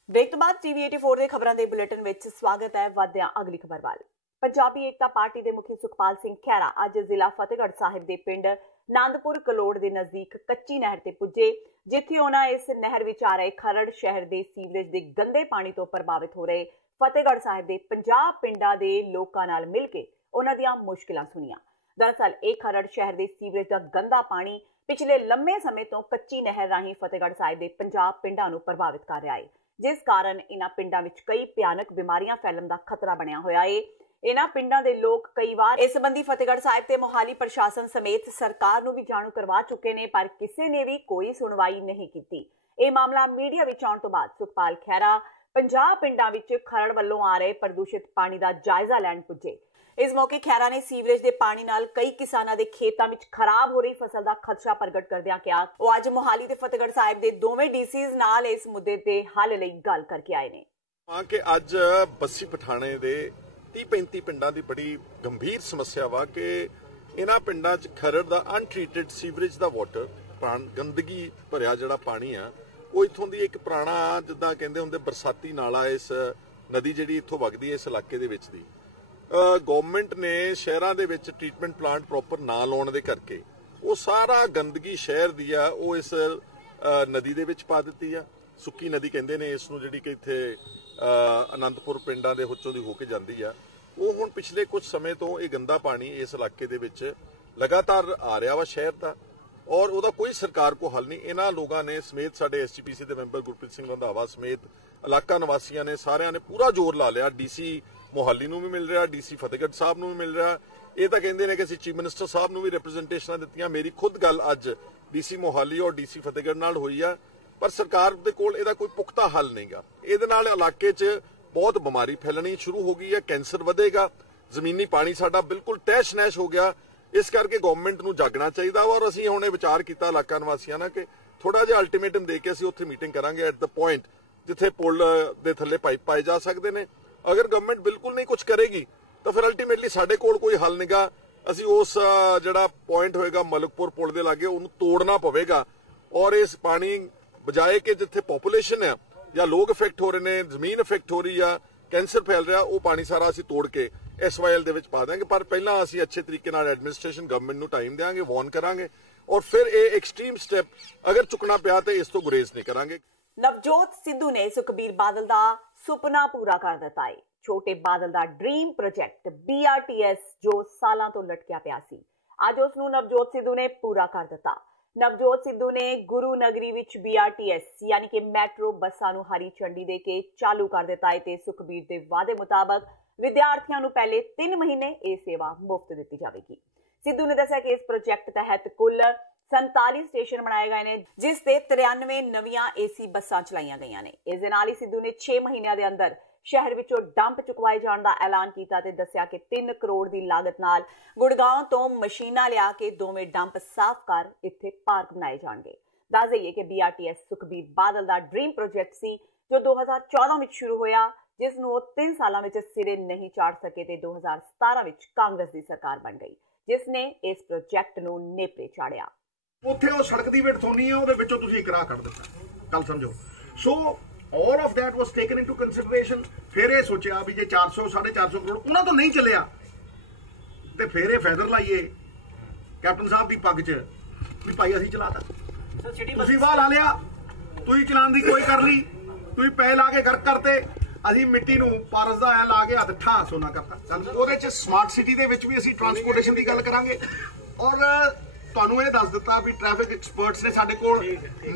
ਬ੍ਰੇਕ ਤੋਂ ਬਾਅਦ TV 84 ਦੇ ਖਬਰਾਂ ਦੇ ਬੁਲੇਟਿਨ ਵਿੱਚ ਸਵਾਗਤ ਹੈ। ਵਧਦਿਆਂ ਅਗਲੀ ਖਬਰ ਵੱਲ। ਪੰਜਾਬੀ ਏਕਤਾ ਪਾਰਟੀ ਦੇ ਮੁਖੀ ਸੁਖਪਾਲ ਸਿੰਘ ਖਹਿਰਾ ਅੱਜ ਜ਼ਿਲ੍ਹਾ ਫਤਿਹਗੜ੍ਹ ਸਾਹਿਬ ਦੇ ਪਿੰਡ ਆਨੰਦਪੁਰ ਕਲੋੜ ਦੇ ਨਜ਼ਦੀਕ ਕੱਚੀ ਨਹਿਰ ਤੇ ਪੁੱਜੇ, ਜਿੱਥੇ ਉਹਨਾਂ ਇਸ ਨਹਿਰ ਵਿੱਚ ਆ ਰਹੇ ਖਰੜ ਸ਼ਹਿਰ ਦੇ ਸੀਵਰੇਜ ਦੇ ਗੰਦੇ ਪਾਣੀ ਤੋਂ ਪ੍ਰਭਾਵਿਤ ਹੋ ਰਹੇ ਫਤਿਹਗੜ੍ਹ ਸਾਹਿਬ ਦੇ 50 ਪਿੰਡਾਂ ਦੇ ਲੋਕਾਂ ਨਾਲ ਮਿਲ ਕੇ ਉਹਨਾਂ ਦੀਆਂ ਮੁਸ਼ਕਿਲਾਂ ਸੁਣੀਆਂ। ਦਰਅਸਲ ਇਹ ਖਰੜ ਸ਼ਹਿਰ ਦੇ ਸੀਵਰੇਜ ਦਾ ਗੰਦਾ ਪਾਣੀ ਪਿਛਲੇ ਲੰਮੇ ਸਮੇਂ ਤੋਂ ਕੱਚੀ ਨਹਿਰ ਰਾਹੀਂ ਫਤਿਹਗੜ੍ਹ ਸਾਹਿਬ ਦੇ 50 ਪਿੰਡਾਂ ਨੂੰ ਪ੍ਰਭਾਵਿਤ ਕਰ ਰਿਹਾ ਹੈ, ਜਿਸ ਕਾਰਨ ਇਹਨਾਂ ਪਿੰਡਾਂ ਵਿੱਚ ਕਈ ਭਿਆਨਕ ਬਿਮਾਰੀਆਂ ਫੈਲਣ ਦਾ ਖਤਰਾ ਬਣਿਆ ਹੋਇਆ ਹੈ। ਇਹਨਾਂ ਪਿੰਡਾਂ ਦੇ ਲੋਕ ਕਈ ਵਾਰ ਇਸ ਸੰਬੰਧੀ ਫਤਿਹਗੜ੍ਹ ਸਾਹਿਬ ਤੇ ਮੋਹਾਲੀ ਪ੍ਰਸ਼ਾਸਨ ਸਮੇਤ ਸਰਕਾਰ ਨੂੰ ਵੀ ਜਾਣੂ ਕਰਵਾ ਚੁੱਕੇ ਨੇ, ਪਰ ਕਿਸੇ ਨੇ ਵੀ ਕੋਈ ਸੁਣਵਾਈ ਨਹੀਂ ਕੀਤੀ। ਇਹ ਮਾਮਲਾ ਮੀਡੀਆ ਵਿੱਚ ਆਉਣ ਤੋਂ ਬਾਅਦ ਸੁਖਪਾਲ ਖਹਿਰਾ 50 ਪਿੰਡਾਂ ਵਿੱਚ ਖਰੜ ਵੱਲੋਂ ਆ ਰਹੇ ਪ੍ਰਦੂਸ਼ਿਤ ਪਾਣੀ ਦਾ ਜਾਇਜ਼ਾ ਲੈਣ ਪੁੱਜੇ। ਇਸ ਮੌਕੇ ਖਹਿਰਾ ਨੇ ਸੀਵਰੇਜ ਦੇ ਪਾਣੀ ਨਾਲ ਕਈ ਕਿਸਾਨਾਂ ਦੇ ਖੇਤਾਂ ਵਿੱਚ ਖਰਾਬ ਹੋ ਰਹੀ ਫਸਲ ਦਾ ਖਦਸ਼ਾ ਪ੍ਰਗਟ ਕਰਦਿਆਂ ਕਿਹਾ ਉਹ ਅੱਜ ਮੋਹਾਲੀ ਤੇ ਫਤਿਹਗੜ੍ਹ ਸਾਹਿਬ ਦੇ ਦੋਵੇਂ ਡੀਸੀਜ਼ ਨਾਲ ਇਸ ਮੁੱਦੇ ਤੇ ਹੱਲ ਲਈ ਗੱਲ ਕਰਕੇ ਆਏ ਨੇ। ਕਿ ਅੱਜ ਬੱਸੀ ਪਠਾਣੇ ਦੇ 30-35 ਪਿੰਡਾਂ ਦੀ ਬੜੀ ਗੰਭੀਰ ਸਮੱਸਿਆ ਵਾ ਕਿ ਇਹਨਾਂ ਪਿੰਡਾਂ 'ਚ ਖਰੜ ਦਾ ਅਨਟ੍ਰੀਟਡ ਸੀਵਰੇਜ ਦਾ ਵਾਟਰ, ਗੰਦਗੀ ਭਰਿਆ ਜਿਹੜਾ ਪਾਣੀ ਆ, ਉਹ ਇੱਥੋਂ ਦੀ ਇੱਕ ਪੁਰਾਣਾ ਜਿੱਦਾਂ ਕਹਿੰਦੇ ਹੁੰਦੇ ਬਰਸਾਤੀ ਨਾਲਾ, ਇਸ ਨਦੀ ਜਿਹੜੀ ਇੱਥੋਂ ਵਗਦੀ ਹੈ ਇਸ ਇਲਾਕੇ ਦੇ ਵਿੱਚ ਦੀ, ਗਵਰਨਮੈਂਟ ਨੇ ਸ਼ਹਿਰਾਂ ਦੇ ਵਿੱਚ ਟ੍ਰੀਟਮੈਂਟ ਪਲਾਂਟ ਪ੍ਰੋਪਰ ਨਾ ਲਾਉਣ ਦੇ ਕਰਕੇ ਉਹ ਸਾਰਾ ਗੰਦਗੀ ਸ਼ਹਿਰ ਦੀ ਆ ਉਹ ਇਸ ਨਦੀ ਦੇ ਵਿੱਚ ਪਾ ਦਿੱਤੀ ਆ। ਸੁੱਕੀ ਨਦੀ ਕਹਿੰਦੇ ਨੇ ਇਸ ਨੂੰ, ਜਿਹੜੀ ਕਿ ਇੱਥੇ ਆਨੰਦਪੁਰ ਪਿੰਡਾਂ ਦੇ ਵਿੱਚੋਂ ਦੀ ਹੋ ਕੇ ਜਾਂਦੀ ਆ। ਉਹ ਹੁਣ ਪਿਛਲੇ ਕੁਝ ਸਮੇਂ ਤੋਂ ਇਹ ਗੰਦਾ ਪਾਣੀ ਇਸ ਇਲਾਕੇ ਦੇ ਵਿੱਚ ਲਗਾਤਾਰ ਆ ਰਿਹਾ ਵਾ ਸ਼ਹਿਰ ਦਾ, ਔਰ ਉਹਦਾ ਕੋਈ ਸਰਕਾਰ ਕੋ ਹੱਲ ਨਹੀਂ। ਇਹਨਾਂ ਲੋਕਾਂ ਨੇ ਸਮੇਤ ਸਾਡੇ SGPC ਦੇ ਮੈਂਬਰ ਗੁਰਪ੍ਰੀਤ ਸਿੰਘ ਰੰਧਾਵਾ ਸਮੇਤ ਇਲਾਕਾ ਨਿਵਾਸੀਆਂ ਨੇ ਸਾਰਿਆਂ ਨੇ ਪੂਰਾ ਜ਼ੋਰ ਲਾ ਲਿਆ। DC ਮੋਹਾਲੀ ਨੂੰ ਵੀ ਮਿਲ ਰਿਹਾ, DC ਫਤਿਹਗੜ੍ਹ ਸਾਹਿਬ ਨੂੰ ਵੀ ਮਿਲ ਰਿਹਾ। ਇਹ ਤਾਂ ਕਹਿੰਦੇ ਨੇ ਕਿ ਅਸੀਂ ਚੀਫ ਮਿਨਿਸਟਰ ਸਾਹਿਬ ਨੂੰ ਵੀ ਰਿਪਰੈਜ਼ੈਂਟੇਸ਼ਨਾਂ ਦਿੱਤੀਆਂ। ਮੇਰੀ ਖੁਦ ਗੱਲ ਅੱਜ DC ਮੋਹਾਲੀ ਔਰ DC ਫਤਿਹਗੜ੍ਹ ਨਾਲ ਹੋਈ ਆ, ਪਰ ਸਰਕਾਰ ਦੇ ਕੋਲ ਇਹਦਾ ਕੋਈ ਪੁਖਤਾ ਹੱਲ ਨਹੀਂਗਾ। ਇਹਦੇ ਨਾਲ ਇਲਾਕੇ 'ਚ ਬਹੁਤ ਬਿਮਾਰੀ ਫੈਲਣੀ ਸ਼ੁਰੂ ਹੋ ਗਈ ਹੈ, ਕੈਂਸਰ ਵਧੇਗਾ, ਜ਼ਮੀਨੀ ਪਾਣੀ ਸਾਡਾ ਬਿਲਕੁਲ ਤਹਿਸ਼ ਨਹਿਸ਼ ਹੋ ਗਿਆ। ਇਸ ਕਰਕੇ ਗਵਰਨਮੈਂਟ ਨੂੰ ਜਾਗਣਾ ਚਾਹੀਦਾ ਵਾ, ਔਰ ਅਸੀਂ ਹੁਣ ਇਹ ਵਿਚਾਰ ਕੀਤਾ ਇਲਾਕਾ ਨਿਵਾਸੀਆਂ ਨਾਲ ਕਿ ਥੋੜਾ ਜਿਹਾ ਅਲਟੀਮੇਟਮ ਦੇ ਕੇ ਅਸੀਂ ਉੱਥੇ ਮੀਟਿੰਗ ਕਰਾਂਗੇ ਐਟ ਦ ਪੁਆਇੰਟ ਜਿੱਥੇ ਪੁਲ ਦੇ ਥੱਲੇ ਪਾਈਪ ਪਾਏ ਜਾ ਸਕਦੇ ਨੇ। ਅਗਰ ਗਵਰਨਮੈਂਟ ਬਿਲਕੁਲ ਨਹੀਂ ਕੁਝ ਕਰੇਗੀ ਤਾਂ ਫਿਰ ਅਲਟੀਮੇਟਲੀ ਸਾਡੇ ਕੋਲ ਕੋਈ ਹੱਲ ਨਹੀਂਗਾ। ਅਸੀਂ ਉਸ ਜਿਹੜਾ ਪੁਆਇੰਟ ਹੋਏਗਾ ਮਲਕਪੁਰ ਪੁਲ ਦੇ ਲਾਗੇ ਉਹਨੂੰ ਤੋੜਨਾ ਪਵੇਗਾ, ਔਰ ਇਸ ਪਾਣੀ ਬਜਾਏ ਕਿ ਜਿੱਥੇ ਪੋਪੂਲੇਸ਼ਨ ਹੈ ਜਾਂ ਲੋਕ ਇਫੈਕਟ ਹੋ ਰਹੇ ਨੇ, ਜ਼ਮੀਨ ਇਫੈਕਟ ਹੋ ਰਹੀ ਆ, ਕੈਂਸਰ ਫੈਲ ਰਿਹਾ, ਉਹ ਪਾਣੀ ਸਾਰਾ ਅਸੀਂ ਤੋੜ ਕੇ SYL ਦੇ ਵਿੱਚ ਪਾ ਦਾਂਗੇ। ਪਰ ਪਹਿਲਾਂ ਅਸੀਂ ਅੱਛੇ ਤਰੀਕੇ ਨਾਲ ਐਡਮਿਨਿਸਟ੍ਰੇਸ਼ਨ ਗਵਰਨਮੈਂਟ ਨੂੰ ਟਾਈਮ ਦੇਵਾਂਗੇ, ਵਾਰਨ ਕਰਾਂਗੇ, ਔਰ ਫਿਰ ਇਹ ਐਕਸਟ੍ਰੀਮ ਸਟੈਪ ਅਗਰ ਚੁੱਕਣਾ ਪਿਆ ਤੇ ਇਸ ਤੋਂ ਗੁਰੇਜ਼ ਨਹੀਂ ਕਰਾਂਗੇ। ਨਵਜੋਤ ਸਿੱਧੂ ਨੇ ਸੁਖਬੀਰ ਬਾਦਲ ਦਾ ਸੁਪਨਾ ਪੂਰਾ ਕਰ ਦਿੱਤਾ ਹੈ। ਛੋਟੇ ਬਾਦਲ ਦਾ ਡ੍ਰੀਮ ਪ੍ਰੋਜੈਕਟ BRTS ਜੋ ਸਾਲਾਂ ਤੋਂ ਲਟਕਿਆ ਪਿਆ ਸੀ, ਅੱਜ ਉਸ ਨੂੰ ਨਵਜੋਤ ਸਿੱਧੂ ਨੇ ਪੂਰਾ ਕਰ ਦਿੱਤਾ। ਨਵਜੋਤ ਸਿੱਧੂ ਨੇ ਗੁਰੂ ਨਗਰੀ ਵਿੱਚ BRTS ਯਾਨੀ ਕਿ ਮੈਟਰੋ ਬੱਸਾਂ ਨੂੰ ਹਰੀ ਝੰਡੀ ਦੇ ਕੇ ਚਾਲੂ ਕਰ ਦਿੱਤਾ ਹੈ ਤੇ ਸੁਖਬੀਰ ਦੇ ਵਾਅਦੇ ਮੁਤਾਬਕ ਵਿਦਿਆਰਥੀਆਂ ਨੂੰ ਪਹਿਲੇ 3 ਮਹੀਨੇ ਇਹ ਸੇਵਾ ਮੁਫਤ ਦਿੱਤੀ ਜਾਵੇਗੀ। ਸਿੱਧੂ ਨੇ ਦੱਸਿਆ ਕਿ ਇਸ ਪ੍ਰੋਜੈਕਟ ਤਹਿਤ ਕੁੱਲ 47 ਸਟੇਸ਼ਨ ਬਣਾਏ ਗਏ ਨੇ, ਜਿਸ ਤੇ 93 ਨਵੀਆਂ AC ਬੱਸਾਂ ਚਲਾਈਆਂ ਗਈਆਂ ਨੇ। ਇਸ ਦੇ ਨਾਲ ਹੀ ਸਿੱਧੂ ਨੇ 6 ਮਹੀਨਿਆਂ ਦੇ ਅੰਦਰ शहर विचों डंप चुकवाए जाने का ऐलान किया ते दस्सिया कि 3 करोड़ की लागत नाल गुड़गांव तो मशीनां लिया के दोवें डंप साफ कर इत्थे पार्क बनाए जाएंगे। दस दईए कि BRTS सुखबीर बादल का ड्रीम प्रोजेक्ट सी जो 2014 में शुरू होया, जिस नूं 3 सालों में सिरे नहीं चाड़ सके ते 2017 में कांग्रेस की सरकार बन गई, जिसने इस प्रोजेक्ट नूं नेपरे चाड़िया। ਉੱਥੇ ਉਹ ਸੜਕ ਦੀ ਵੇਟ ਥੋਨੀ ਹੈ, ਉਹਦੇ ਵਿੱਚੋਂ ਤੁਸੀਂ ਇੱਕ ਰਾਹ ਕੱਢ ਦਿੱਤਾ, ਕੱਲ ਸਮਝੋ। ਸੋ all of that was taken into consideration। ਫਿਰ ਇਹ ਸੋਚਿਆ ਵੀ ਜੇ 400 450 ਕਰੋੜ ਉਹਨਾਂ ਤੋਂ ਨਹੀਂ ਚੱਲਿਆ ਤੇ ਫਿਰ ਇਹ ਫੈਦਰ ਲਾਈਏ ਕੈਪਟਨ ਸਾਹਿਬ ਦੀ ਪੱਗ 'ਚ ਵੀ ਭਾਈ ਅਸੀਂ ਚਲਾਤਾ, ਤੁਸੀਂ ਵਾਹ ਲਾ ਲਿਆ, ਤੁਸੀਂ ਚਲਾਉਣ ਦੀ ਕੋਈ ਕਰ ਲਈ, ਤੁਸੀਂ ਪੈਸੇ ਲਾ ਕੇ ਗਰਕ ਕਰਤੇ, ਅਸੀਂ ਮਿੱਟੀ ਨੂੰ ਪਾਰਸ ਦਾ ਐ ਲਾ ਕੇ ਹੱਥ ਠਾ ਸੋਨਾ ਕਰਤਾ। ਉਹਦੇ 'ਚ ਸਮਾਰਟ ਸਿਟੀ ਦੇ ਵਿੱਚ ਵੀ ਅਸੀਂ ਟਰਾਂਸਪੋਰਟੇਸ਼ਨ ਦੀ ਗੱਲ ਕਰਾਂਗੇ। ਔਰ ਤੁਹਾਨੂੰ ਇਹ ਦੱਸ ਦਿੱਤਾ ਵੀ ਟ੍ਰੈਫਿਕ ਐਕਸਪਰਟਸ ਨੇ ਸਾਡੇ ਕੋਲ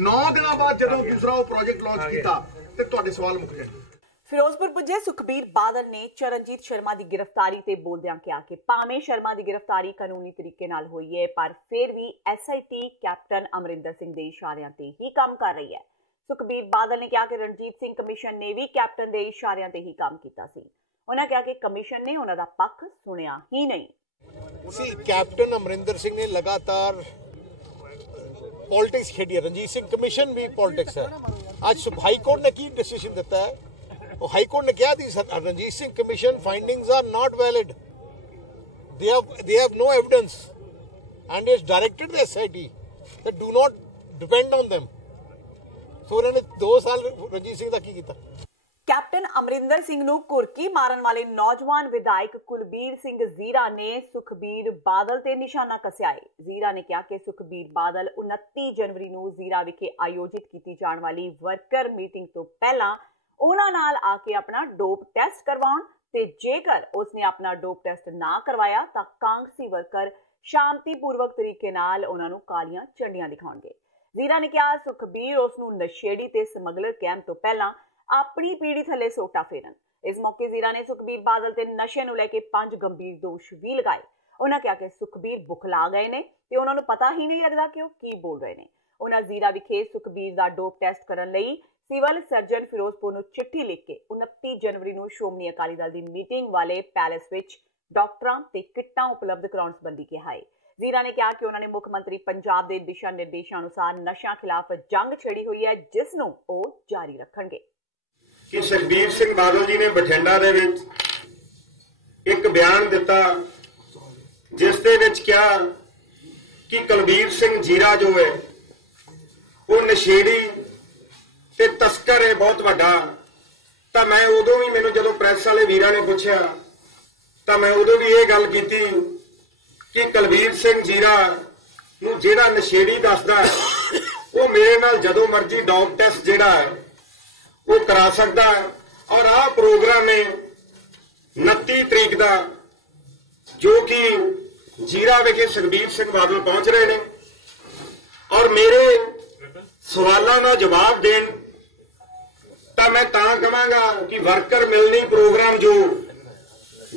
9 ਦਿਨਾਂ ਬਾਅਦ ਜਦੋਂ ਦੂਸਰਾ ਉਹ ਪ੍ਰੋਜੈਕਟ ਲਾਂਚ ਕੀਤਾ ਤੇ ਤੁਹਾਡੇ ਸਵਾਲ ਮੁੱਕ ਜਾਣਗੇ। ਫਿਰੋਜ਼ਪੁਰ ਪੁੱਜੇ ਸੁਖਬੀਰ ਬਾਦਲ ਨੇ ਚਰਨਜੀਤ ਸ਼ਰਮਾ ਦੀ ਗ੍ਰਿਫਤਾਰੀ ਤੇ ਬੋਲਦਿਆਂ ਕਿਹਾ ਕਿ ਭਾਵੇਂ ਸ਼ਰਮਾ ਦੀ ਗ੍ਰਿਫਤਾਰੀ ਕਾਨੂੰਨੀ ਤਰੀਕੇ ਨਾਲ ਹੋਈ ਹੈ, ਪਰ ਫਿਰ ਵੀ SIT ਕੈਪਟਨ ਅਮਰਿੰਦਰ ਸਿੰਘ ਦੇ ਇਸ਼ਾਰਿਆਂ ਤੇ ਹੀ ਕੰਮ ਕਰ ਰਹੀ ਹੈ। ਸੁਖਬੀਰ ਬਾਦਲ ਨੇ ਕਿਹਾ ਕਿ ਰਣਜੀਤ ਸਿੰਘ ਕਮਿਸ਼ਨ ਨੇ ਵੀ ਕੈਪਟਨ ਦੇ ਇਸ਼ਾਰਿਆਂ ਤੇ ਹੀ ਕੰਮ ਕੀਤਾ ਸੀ। ਉਹਨਾਂ ਕਿਹਾ ਕਿ ਕਮਿਸ਼ਨ ਨੇ ਉਹਨਾਂ ਦਾ ਪੱਖ ਸੁਣਿਆ ਹੀ ਨਹੀਂ। कैप्टन अमरिंदर सिंह ने लगातार पॉलिटिक्स खेडी है, रणजीत सिंह कमीशन भी पॉलिटिक्स है। आज हाई कोर्ट ने की डिसीजन दिता है, और हाई कोर्ट ने क्या दी, Ranjit Singh commission findings are not valid, they have no evidence and it's directed the SIT that do not depend on them। so उन्होंने 2 साल रणजीत सिंह का की किया। ਕੈਪਟਨ ਅਮਰਿੰਦਰ ਸਿੰਘ ਨੂੰ ਕੁਰਕੀ ਮਾਰਨ ਵਾਲੇ ਨੌਜਵਾਨ ਵਿਧਾਇਕ ਕੁਲਬੀਰ ਸਿੰਘ ਜ਼ੀਰਾ ਨੇ ਸੁਖਬੀਰ ਬਾਦਲ ਤੇ ਨਿਸ਼ਾਨਾ ਕੱਸਿਆ ਹੈ। ਜ਼ੀਰਾ ਨੇ ਕਿਹਾ ਕਿ ਸੁਖਬੀਰ ਬਾਦਲ 29 ਜਨਵਰੀ ਨੂੰ ਜ਼ੀਰਾ ਵਿਖੇ ਆਯੋਜਿਤ ਕੀਤੀ ਜਾਣ ਵਾਲੀ ਵਰਕਰ ਮੀਟਿੰਗ ਤੋਂ ਪਹਿਲਾਂ ਉਹਨਾਂ ਨਾਲ ਆ ਕੇ ਆਪਣਾ ਡੋਪ ਟੈਸਟ ਕਰਵਾਉਣ ਤੇ ਜੇਕਰ ਉਸਨੇ ਆਪਣਾ ਡੋਪ ਟੈਸਟ ਨਾ ਕਰਵਾਇਆ ਤਾਂ ਕਾਂਗਰਸੀ ਵਰਕਰ ਸ਼ਾਂਤੀਪੂਰਵਕ ਤਰੀਕੇ ਨਾਲ ਉਹਨਾਂ ਨੂੰ ਕਾਲੀਆਂ ਝੰਡੀਆਂ ਦਿਖਾਉਣਗੇ। ਜ਼ੀਰਾ ਨੇ ਕਿਹਾ ਸੁਖਬੀਰ ਉਸ ਨੂੰ ਨਸ਼ੇੜੀ ਤੇ ਸਮਗਲਰ ਕਹਿਣ ਤੋਂ ਪਹਿਲਾਂ ਆਪਣੀ ਪੀੜੀ ਥੱਲੇ ਸੋਟਾ ਫੇਰਨ। ਇਸ ਮੌਕੇ ਜ਼ੀਰਾ ਨੇ ਸੁਖਬੀਰ ਬਾਦਲ ਤੇ ਨਸ਼ੇ ਨੂੰ ਲੈ ਕੇ 5 ਗੰਭੀਰ ਦੋਸ਼ ਵੀ ਲਗਾਏ। ਉਹਨਾਂ ਕਿਹਾ ਕਿ ਸੁਖਬੀਰ ਬੁਖਲਾ ਗਏ ਨੇ ਤੇ ਉਹਨਾਂ ਨੂੰ ਪਤਾ ਹੀ ਨਹੀਂ ਲੱਗਦਾ ਕਿ ਉਹ ਕੀ ਬੋਲ ਰਹੇ ਨੇ। ਉਹਨਾਂ ਜ਼ੀਰਾ ਵਿਖੇ ਸੁਖਬੀਰ ਦਾ ਡੋਪ ਟੈਸਟ ਕਰਨ ਲਈ ਸਿਵਲ ਸਰਜਨ ਫਿਰੋਜ਼ਪੁਰ ਨੂੰ ਚਿੱਠੀ ਲਿਖ ਕੇ 29 ਜਨਵਰੀ ਨੂੰ ਸ਼੍ਰੋਮਣੀ ਅਕਾਲੀ ਦਲ ਦੀ ਮੀਟਿੰਗ ਵਾਲੇ ਪੈਲੇਸ ਵਿੱਚ ਡਾਕਟਰਾਂ ਤੇ ਕਿੱਟਾਂ ਉਪਲਬਧ ਕਰਾਉਣ ਸੰਬੰਧੀ ਕਿਹਾ ਹੈ। ਜ਼ੀਰਾ ਨੇ ਕਿਹਾ ਕਿ ਉਹਨਾਂ ਨੇ ਮੁੱਖ ਮੰਤਰੀ ਪੰਜਾਬ ਦੇ ਦਿਸ਼ਾ ਨਿਰਦੇਸ਼ਾਂ ਅਨੁਸਾਰ ਨਸ਼ਿਆਂ ਖਿਲਾਫ ਜੰਗ ਛੇੜੀ ਹੋਈ ਹੈ, ਜਿਸ ਨੂੰ ਉਹ ਜਾਰੀ ਰੱਖਣਗੇ। कि सुखबीर सिंह बादल जी ने बठिंडा दे विच एक बयान दिता, जिस दे विच कहा कि कुलबीर सिंह जीरा जो है वो नशेड़ी ते तस्कर है बहुत वड्डा। तां मैं उदों भी मैनूं जदों प्रेस वाले वीरां ने पुछया तां मैं उदों भी ये गल कीती कि कुलबीर सिंह जीरा नूं जिहड़ा नशेड़ी दसदा वो मेरे नाल जदों मर्जी डॉग टेस्ट जिहड़ा है वो करा सकता है। और आ प्रोग्राम है 29 तरीक का जो कि जीरा विखे सुखबीर सिंह बादल पहुंच रहे हैं और मेरे सवालों का जवाब देन तो मैं कहांगा कि वर्कर मिलनी प्रोग्राम जो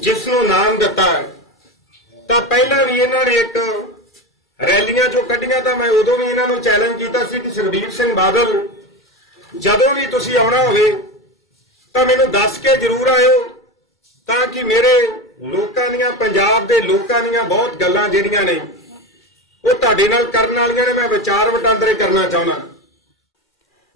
जिसनों नाम दिता है तो पहला भी इन्होंने एक रैलियां जो कढ़ियां तो मैं उदों भी इन्हों चैलेंज किया कि सुखबीर सिंह बादल ਜਦੋਂ ਵੀ ਤੁਸੀਂ ਆਉਣਾ ਹੋਵੇ ਤਾਂ ਮੈਨੂੰ ਦੱਸ ਕੇ ਜ਼ਰੂਰ ਆਇਓ, ਤਾਂ ਕਿ ਮੇਰੇ ਲੋਕਾਂ ਦੀਆਂ ਪੰਜਾਬ ਦੇ ਲੋਕਾਂ ਦੀਆਂ ਬਹੁਤ ਗੱਲਾਂ ਜਿਹੜੀਆਂ ਨੇ ਉਹ ਤੁਹਾਡੇ ਨਾਲ ਕਰਨ ਵਾਲੀਆਂ ਨੇ, ਮੈਂ ਵਿਚਾਰ ਵਟਾਂਦਰੇ ਕਰਨਾ ਚਾਹੁੰਦਾ।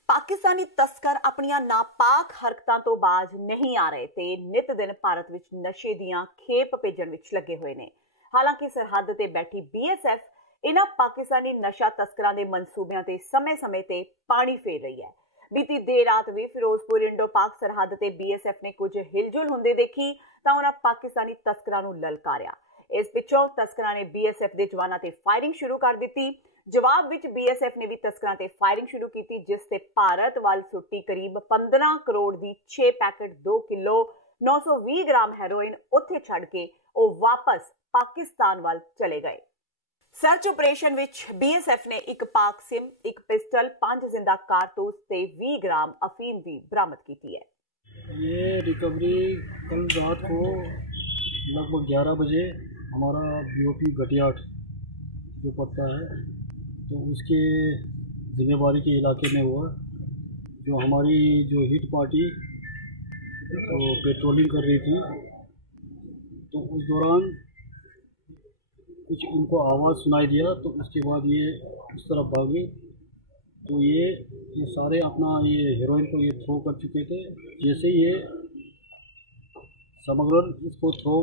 ਪਾਕਿਸਤਾਨੀ ਤਸਕਰ ਆਪਣੀਆਂ ਨਾਪਾਕ ਹਰਕਤਾਂ ਤੋਂ ਬਾਜ਼ ਨਹੀਂ ਆ ਰਹੇ ਤੇ ਨਿਤ ਦਿਨ ਭਾਰਤ ਵਿੱਚ ਨਸ਼ੇ ਦੀਆਂ ਖੇਪ ਭੇਜਣ ਵਿੱਚ ਲੱਗੇ ਹੋਏ ਨੇ। ਹਾਲਾਂਕਿ ਸਰਹੱਦ ਤੇ ਬੈਠੀ BSF ਇਹਨਾਂ ਪਾਕਿਸਤਾਨੀ ਨਸ਼ਾ ਤਸਕਰਾਂ ਦੇ ਮਨਸੂਬਿਆਂ ਤੇ ਸਮੇਂ-ਸਮੇਂ ਤੇ ਪਾਣੀ ਫੇਰ ਰਹੀ ਹੈ। बीती देर रात भी फिरोजपुर इंडो पाक सरहद ते BSF ने कुछ हिलजुल हुंदे देखी तां उन्हां पाकिस्तानी तस्करां नूं ललकारिया। इस पिछों तस्करां ने BSF दे जवानां ते फायरिंग शुरू कर दित्ती। जवाब विच BSF ने भी तस्करां ते फायरिंग शुरू की, जिस ते भारत वाल सुट्टी करीब 15 करोड़ दी 6 पैकेट 2 किलो 920 ग्राम हैरोइन उत्थे छड़ के ओ वापस पाकिस्तान वाल चले गए। सर्च ऑपरेशन विच BSF ने एक पाक सिम, एक पिस्टल, 5 जिंदा कारतूस ते 20 ग्राम अफीम भी बरामद की है। ये रिकवरी कल रात को लगभग 11 बजे हमारा BOP गटियाट जो पड़ता है तो उसके जिम्मेवारी के इलाके में हुआ। जो हमारी जो हिट पार्टी तो पेट्रोलिंग कर रही थी, तो उस दौरान कुछ इनको आवाज़ सुनाई दिया, तो उसके बाद ये उस तरफ भागे। तो ये सारे अपना ये हीरोइन को ये थ्रो कर चुके थे। जैसे ये स्मगलर इसको थ्रो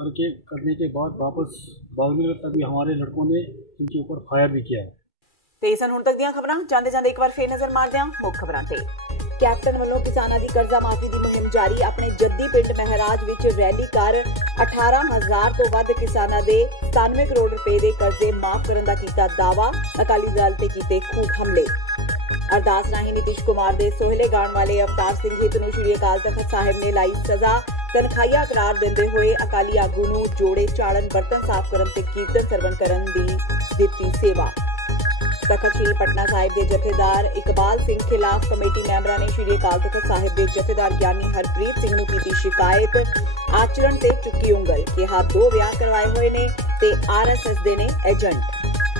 करने के बाद वापस भागने लगे, तभी हमारे लड़कों ने इनके ऊपर फायर भी किया। ਤੇ ਸਨ ਹੁਣ ਤੱਕ ਦੀਆਂ ਖਬਰਾਂ। ਜਾਂਦੇ ਜਾਂਦੇ ਇੱਕ ਵਾਰ ਫੇਰ ਨਜ਼ਰ ਮਾਰਦੇ ਹਾਂ ਮੁੱਖ ਖਬਰਾਂ ਤੇ। ਕੈਪਟਨ ਵੱਲੋਂ ਕਿਸਾਨਾਂ ਦੀ ਕਰਜ਼ਾ ਮਾਫੀ ਦੀ ਮੁਹਿੰਮ ਜਾਰੀ। ਆਪਣੇ ਜੱਦੀ ਪਿੰਡ ਮਹਿਰਾਜ ਵਿੱਚ ਰੈਲੀ ਕਰ 18,000 ਤੋਂ ਵੱਧ ਕਿਸਾਨਾਂ ਦੇ 97 ਕਰੋੜ ਰੁਪਏ ਦੇ ਕਰਜ਼ੇ ਮਾਫ ਕਰਨ ਦਾ ਕੀਤਾ ਦਾਅਵਾ। ਅਕਾਲੀ ਦਲ ਤੇ ਕੀਤੇ ਖੂਬ ਹਮਲੇ। ਅਰਦਾਸ ਰਾਹੀਂ ਨਿਤਿਸ਼ ਕੁਮਾਰ ਦੇ ਸੋਹਲੇ ਗਾਉਣ ਵਾਲੇ ਅਵਤਾਰ ਸਿੰਘ ਹਿੱਤ ਨੂੰ ਸ਼੍ਰੀ ਅਕਾਲ ਤਖਤ ਸਾਹਿਬ ਨੇ ਲਾਈ ਸਜ਼ਾ। ਤਨਖਾਹੀਆ ਕਰਾਰ ਦਿੰਦੇ ਹੋਏ ਅਕਾਲੀ ਆਗੂ ਨੂੰ ਜੋੜੇ ਚਾੜਨ, ਬਰਤਨ ਸਾਫ਼ ਕਰਨ ਤੇ ਕੀਰਤਨ ਸਰਵਣ ਕਰਨ ਦੀ ਦਿੱਤੀ ਸੇਵਾ। ਤਖਤ ਸ਼੍ਰੀ ਪਟਨਾ ਸਾਹਿਬ ਦੇ ਜਥੇਦਾਰ ਇਕਬਾਲ ਸਿੰਘ ਖਿਲਾਫ ਕਮੇਟੀ ਮੈਂਬਰਾਂ ਨੇ ਸ਼੍ਰੀ ਅਕਾਲ ਤਖਤ ਸਾਹਿਬ ਦੇ ਜਥੇਦਾਰ ਗਿਆਨੀ ਹਰਪ੍ਰੀਤ ਸਿੰਘ ਨੂੰ ਕੀਤੀ ਸ਼ਿਕਾਇਤ। ਆਚਰਣ ਤੇ ਚੁੱਕੀ ਉਂਗਲ, ਕਿਹਾ 2 ਵਿਆਹ ਕਰਵਾਏ ਹੋਏ ਨੇ ਤੇ RSS ਦੇ ਨੇ ਏਜੰਟ।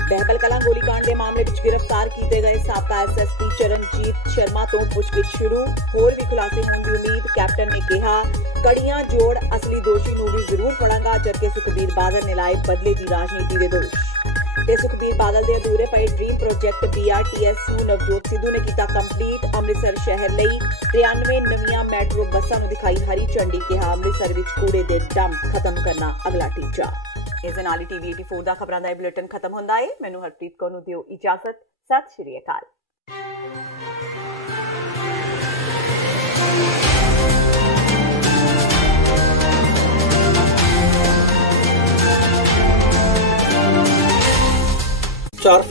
ਬਹਿਬਲ ਕਲਾਂ ਗੋਲੀकांड ਦੇ ਮਾਮਲੇ ਵਿੱਚ ਗ੍ਰਿਫਤਾਰ ਕੀਤੇ ਗਏ ਸਾਬਕਾ SSP ਚਰਨਜੀਤ ਸ਼ਰਮਾ ਤੋਂ ਪੁੱਛਗਿੱਛ ਸ਼ੁਰੂ। ਹੋਰ ਵੀ ਖੁਲਾਸੇ ਹੋਣ ਦੀ ਉਮੀਦ। ਕੈਪਟਨ ਨੇ ਕਿਹਾ ਕੜੀਆਂ ਜੋੜ ਅਸਲੀ ਦੋਸ਼ੀ ਨੂੰ ਵੀ ਜ਼ਰੂਰ ਫੜਾਂਗਾ, ਜਦਕਿ ਸੁਖਬੀਰ ਬਾਦਲ ਨੇ ਲਾਏ ਬਦਲੇ ਦੀ ਰਾਜਨੀਤੀ ਦੇ ਦੋਸ਼। ਤੇ ਸੁਖਬੀਰ ਬਾਦਲ ਦੇ ਅਧੂਰੇ ਪਏ ਡ੍ਰੀਮ ਪ੍ਰੋਜੈਕਟ BRTS ਨੂੰ ਨਵਜੋਤ ਸਿੱਧੂ ਨੇ ਕੀਤਾ ਕੰਪਲੀਟ। ਅੰਮ੍ਰਿਤਸਰ ਸ਼ਹਿਰ ਲਈ 93 ਨਵੀਆਂ ਮੈਟਰੋ ਬੱਸਾਂ ਨੂੰ ਦਿਖਾਈ ਹਰੀ ਝੰਡੀ। ਕਿਹਾ ਅੰਮ੍ਰਿਤਸਰ ਵਿੱਚ ਕੂੜੇ ਦੇ ਡੰਪ ਖਤਮ ਕਰਨਾ ਅਗਲਾ ਟੀਚਾ। ਇਸ ਦੇ ਨਾਲ ਹੀ TV 84 ਦਾ ਖਬਰਾਂ ਦਾ ਇਹ ਬੁਲੇਟਿਨ ਖਤਮ ਹੁੰਦਾ ਹੈ। ਮੈਨੂੰ ਹਰਪ੍ਰੀਤ ਕੌਰ ਨੂੰ ਦਿਓ ਇਜਾਜ਼ਤ। ਸਤਿ ਸ਼੍ਰੀ ਅਕਾਲ। चार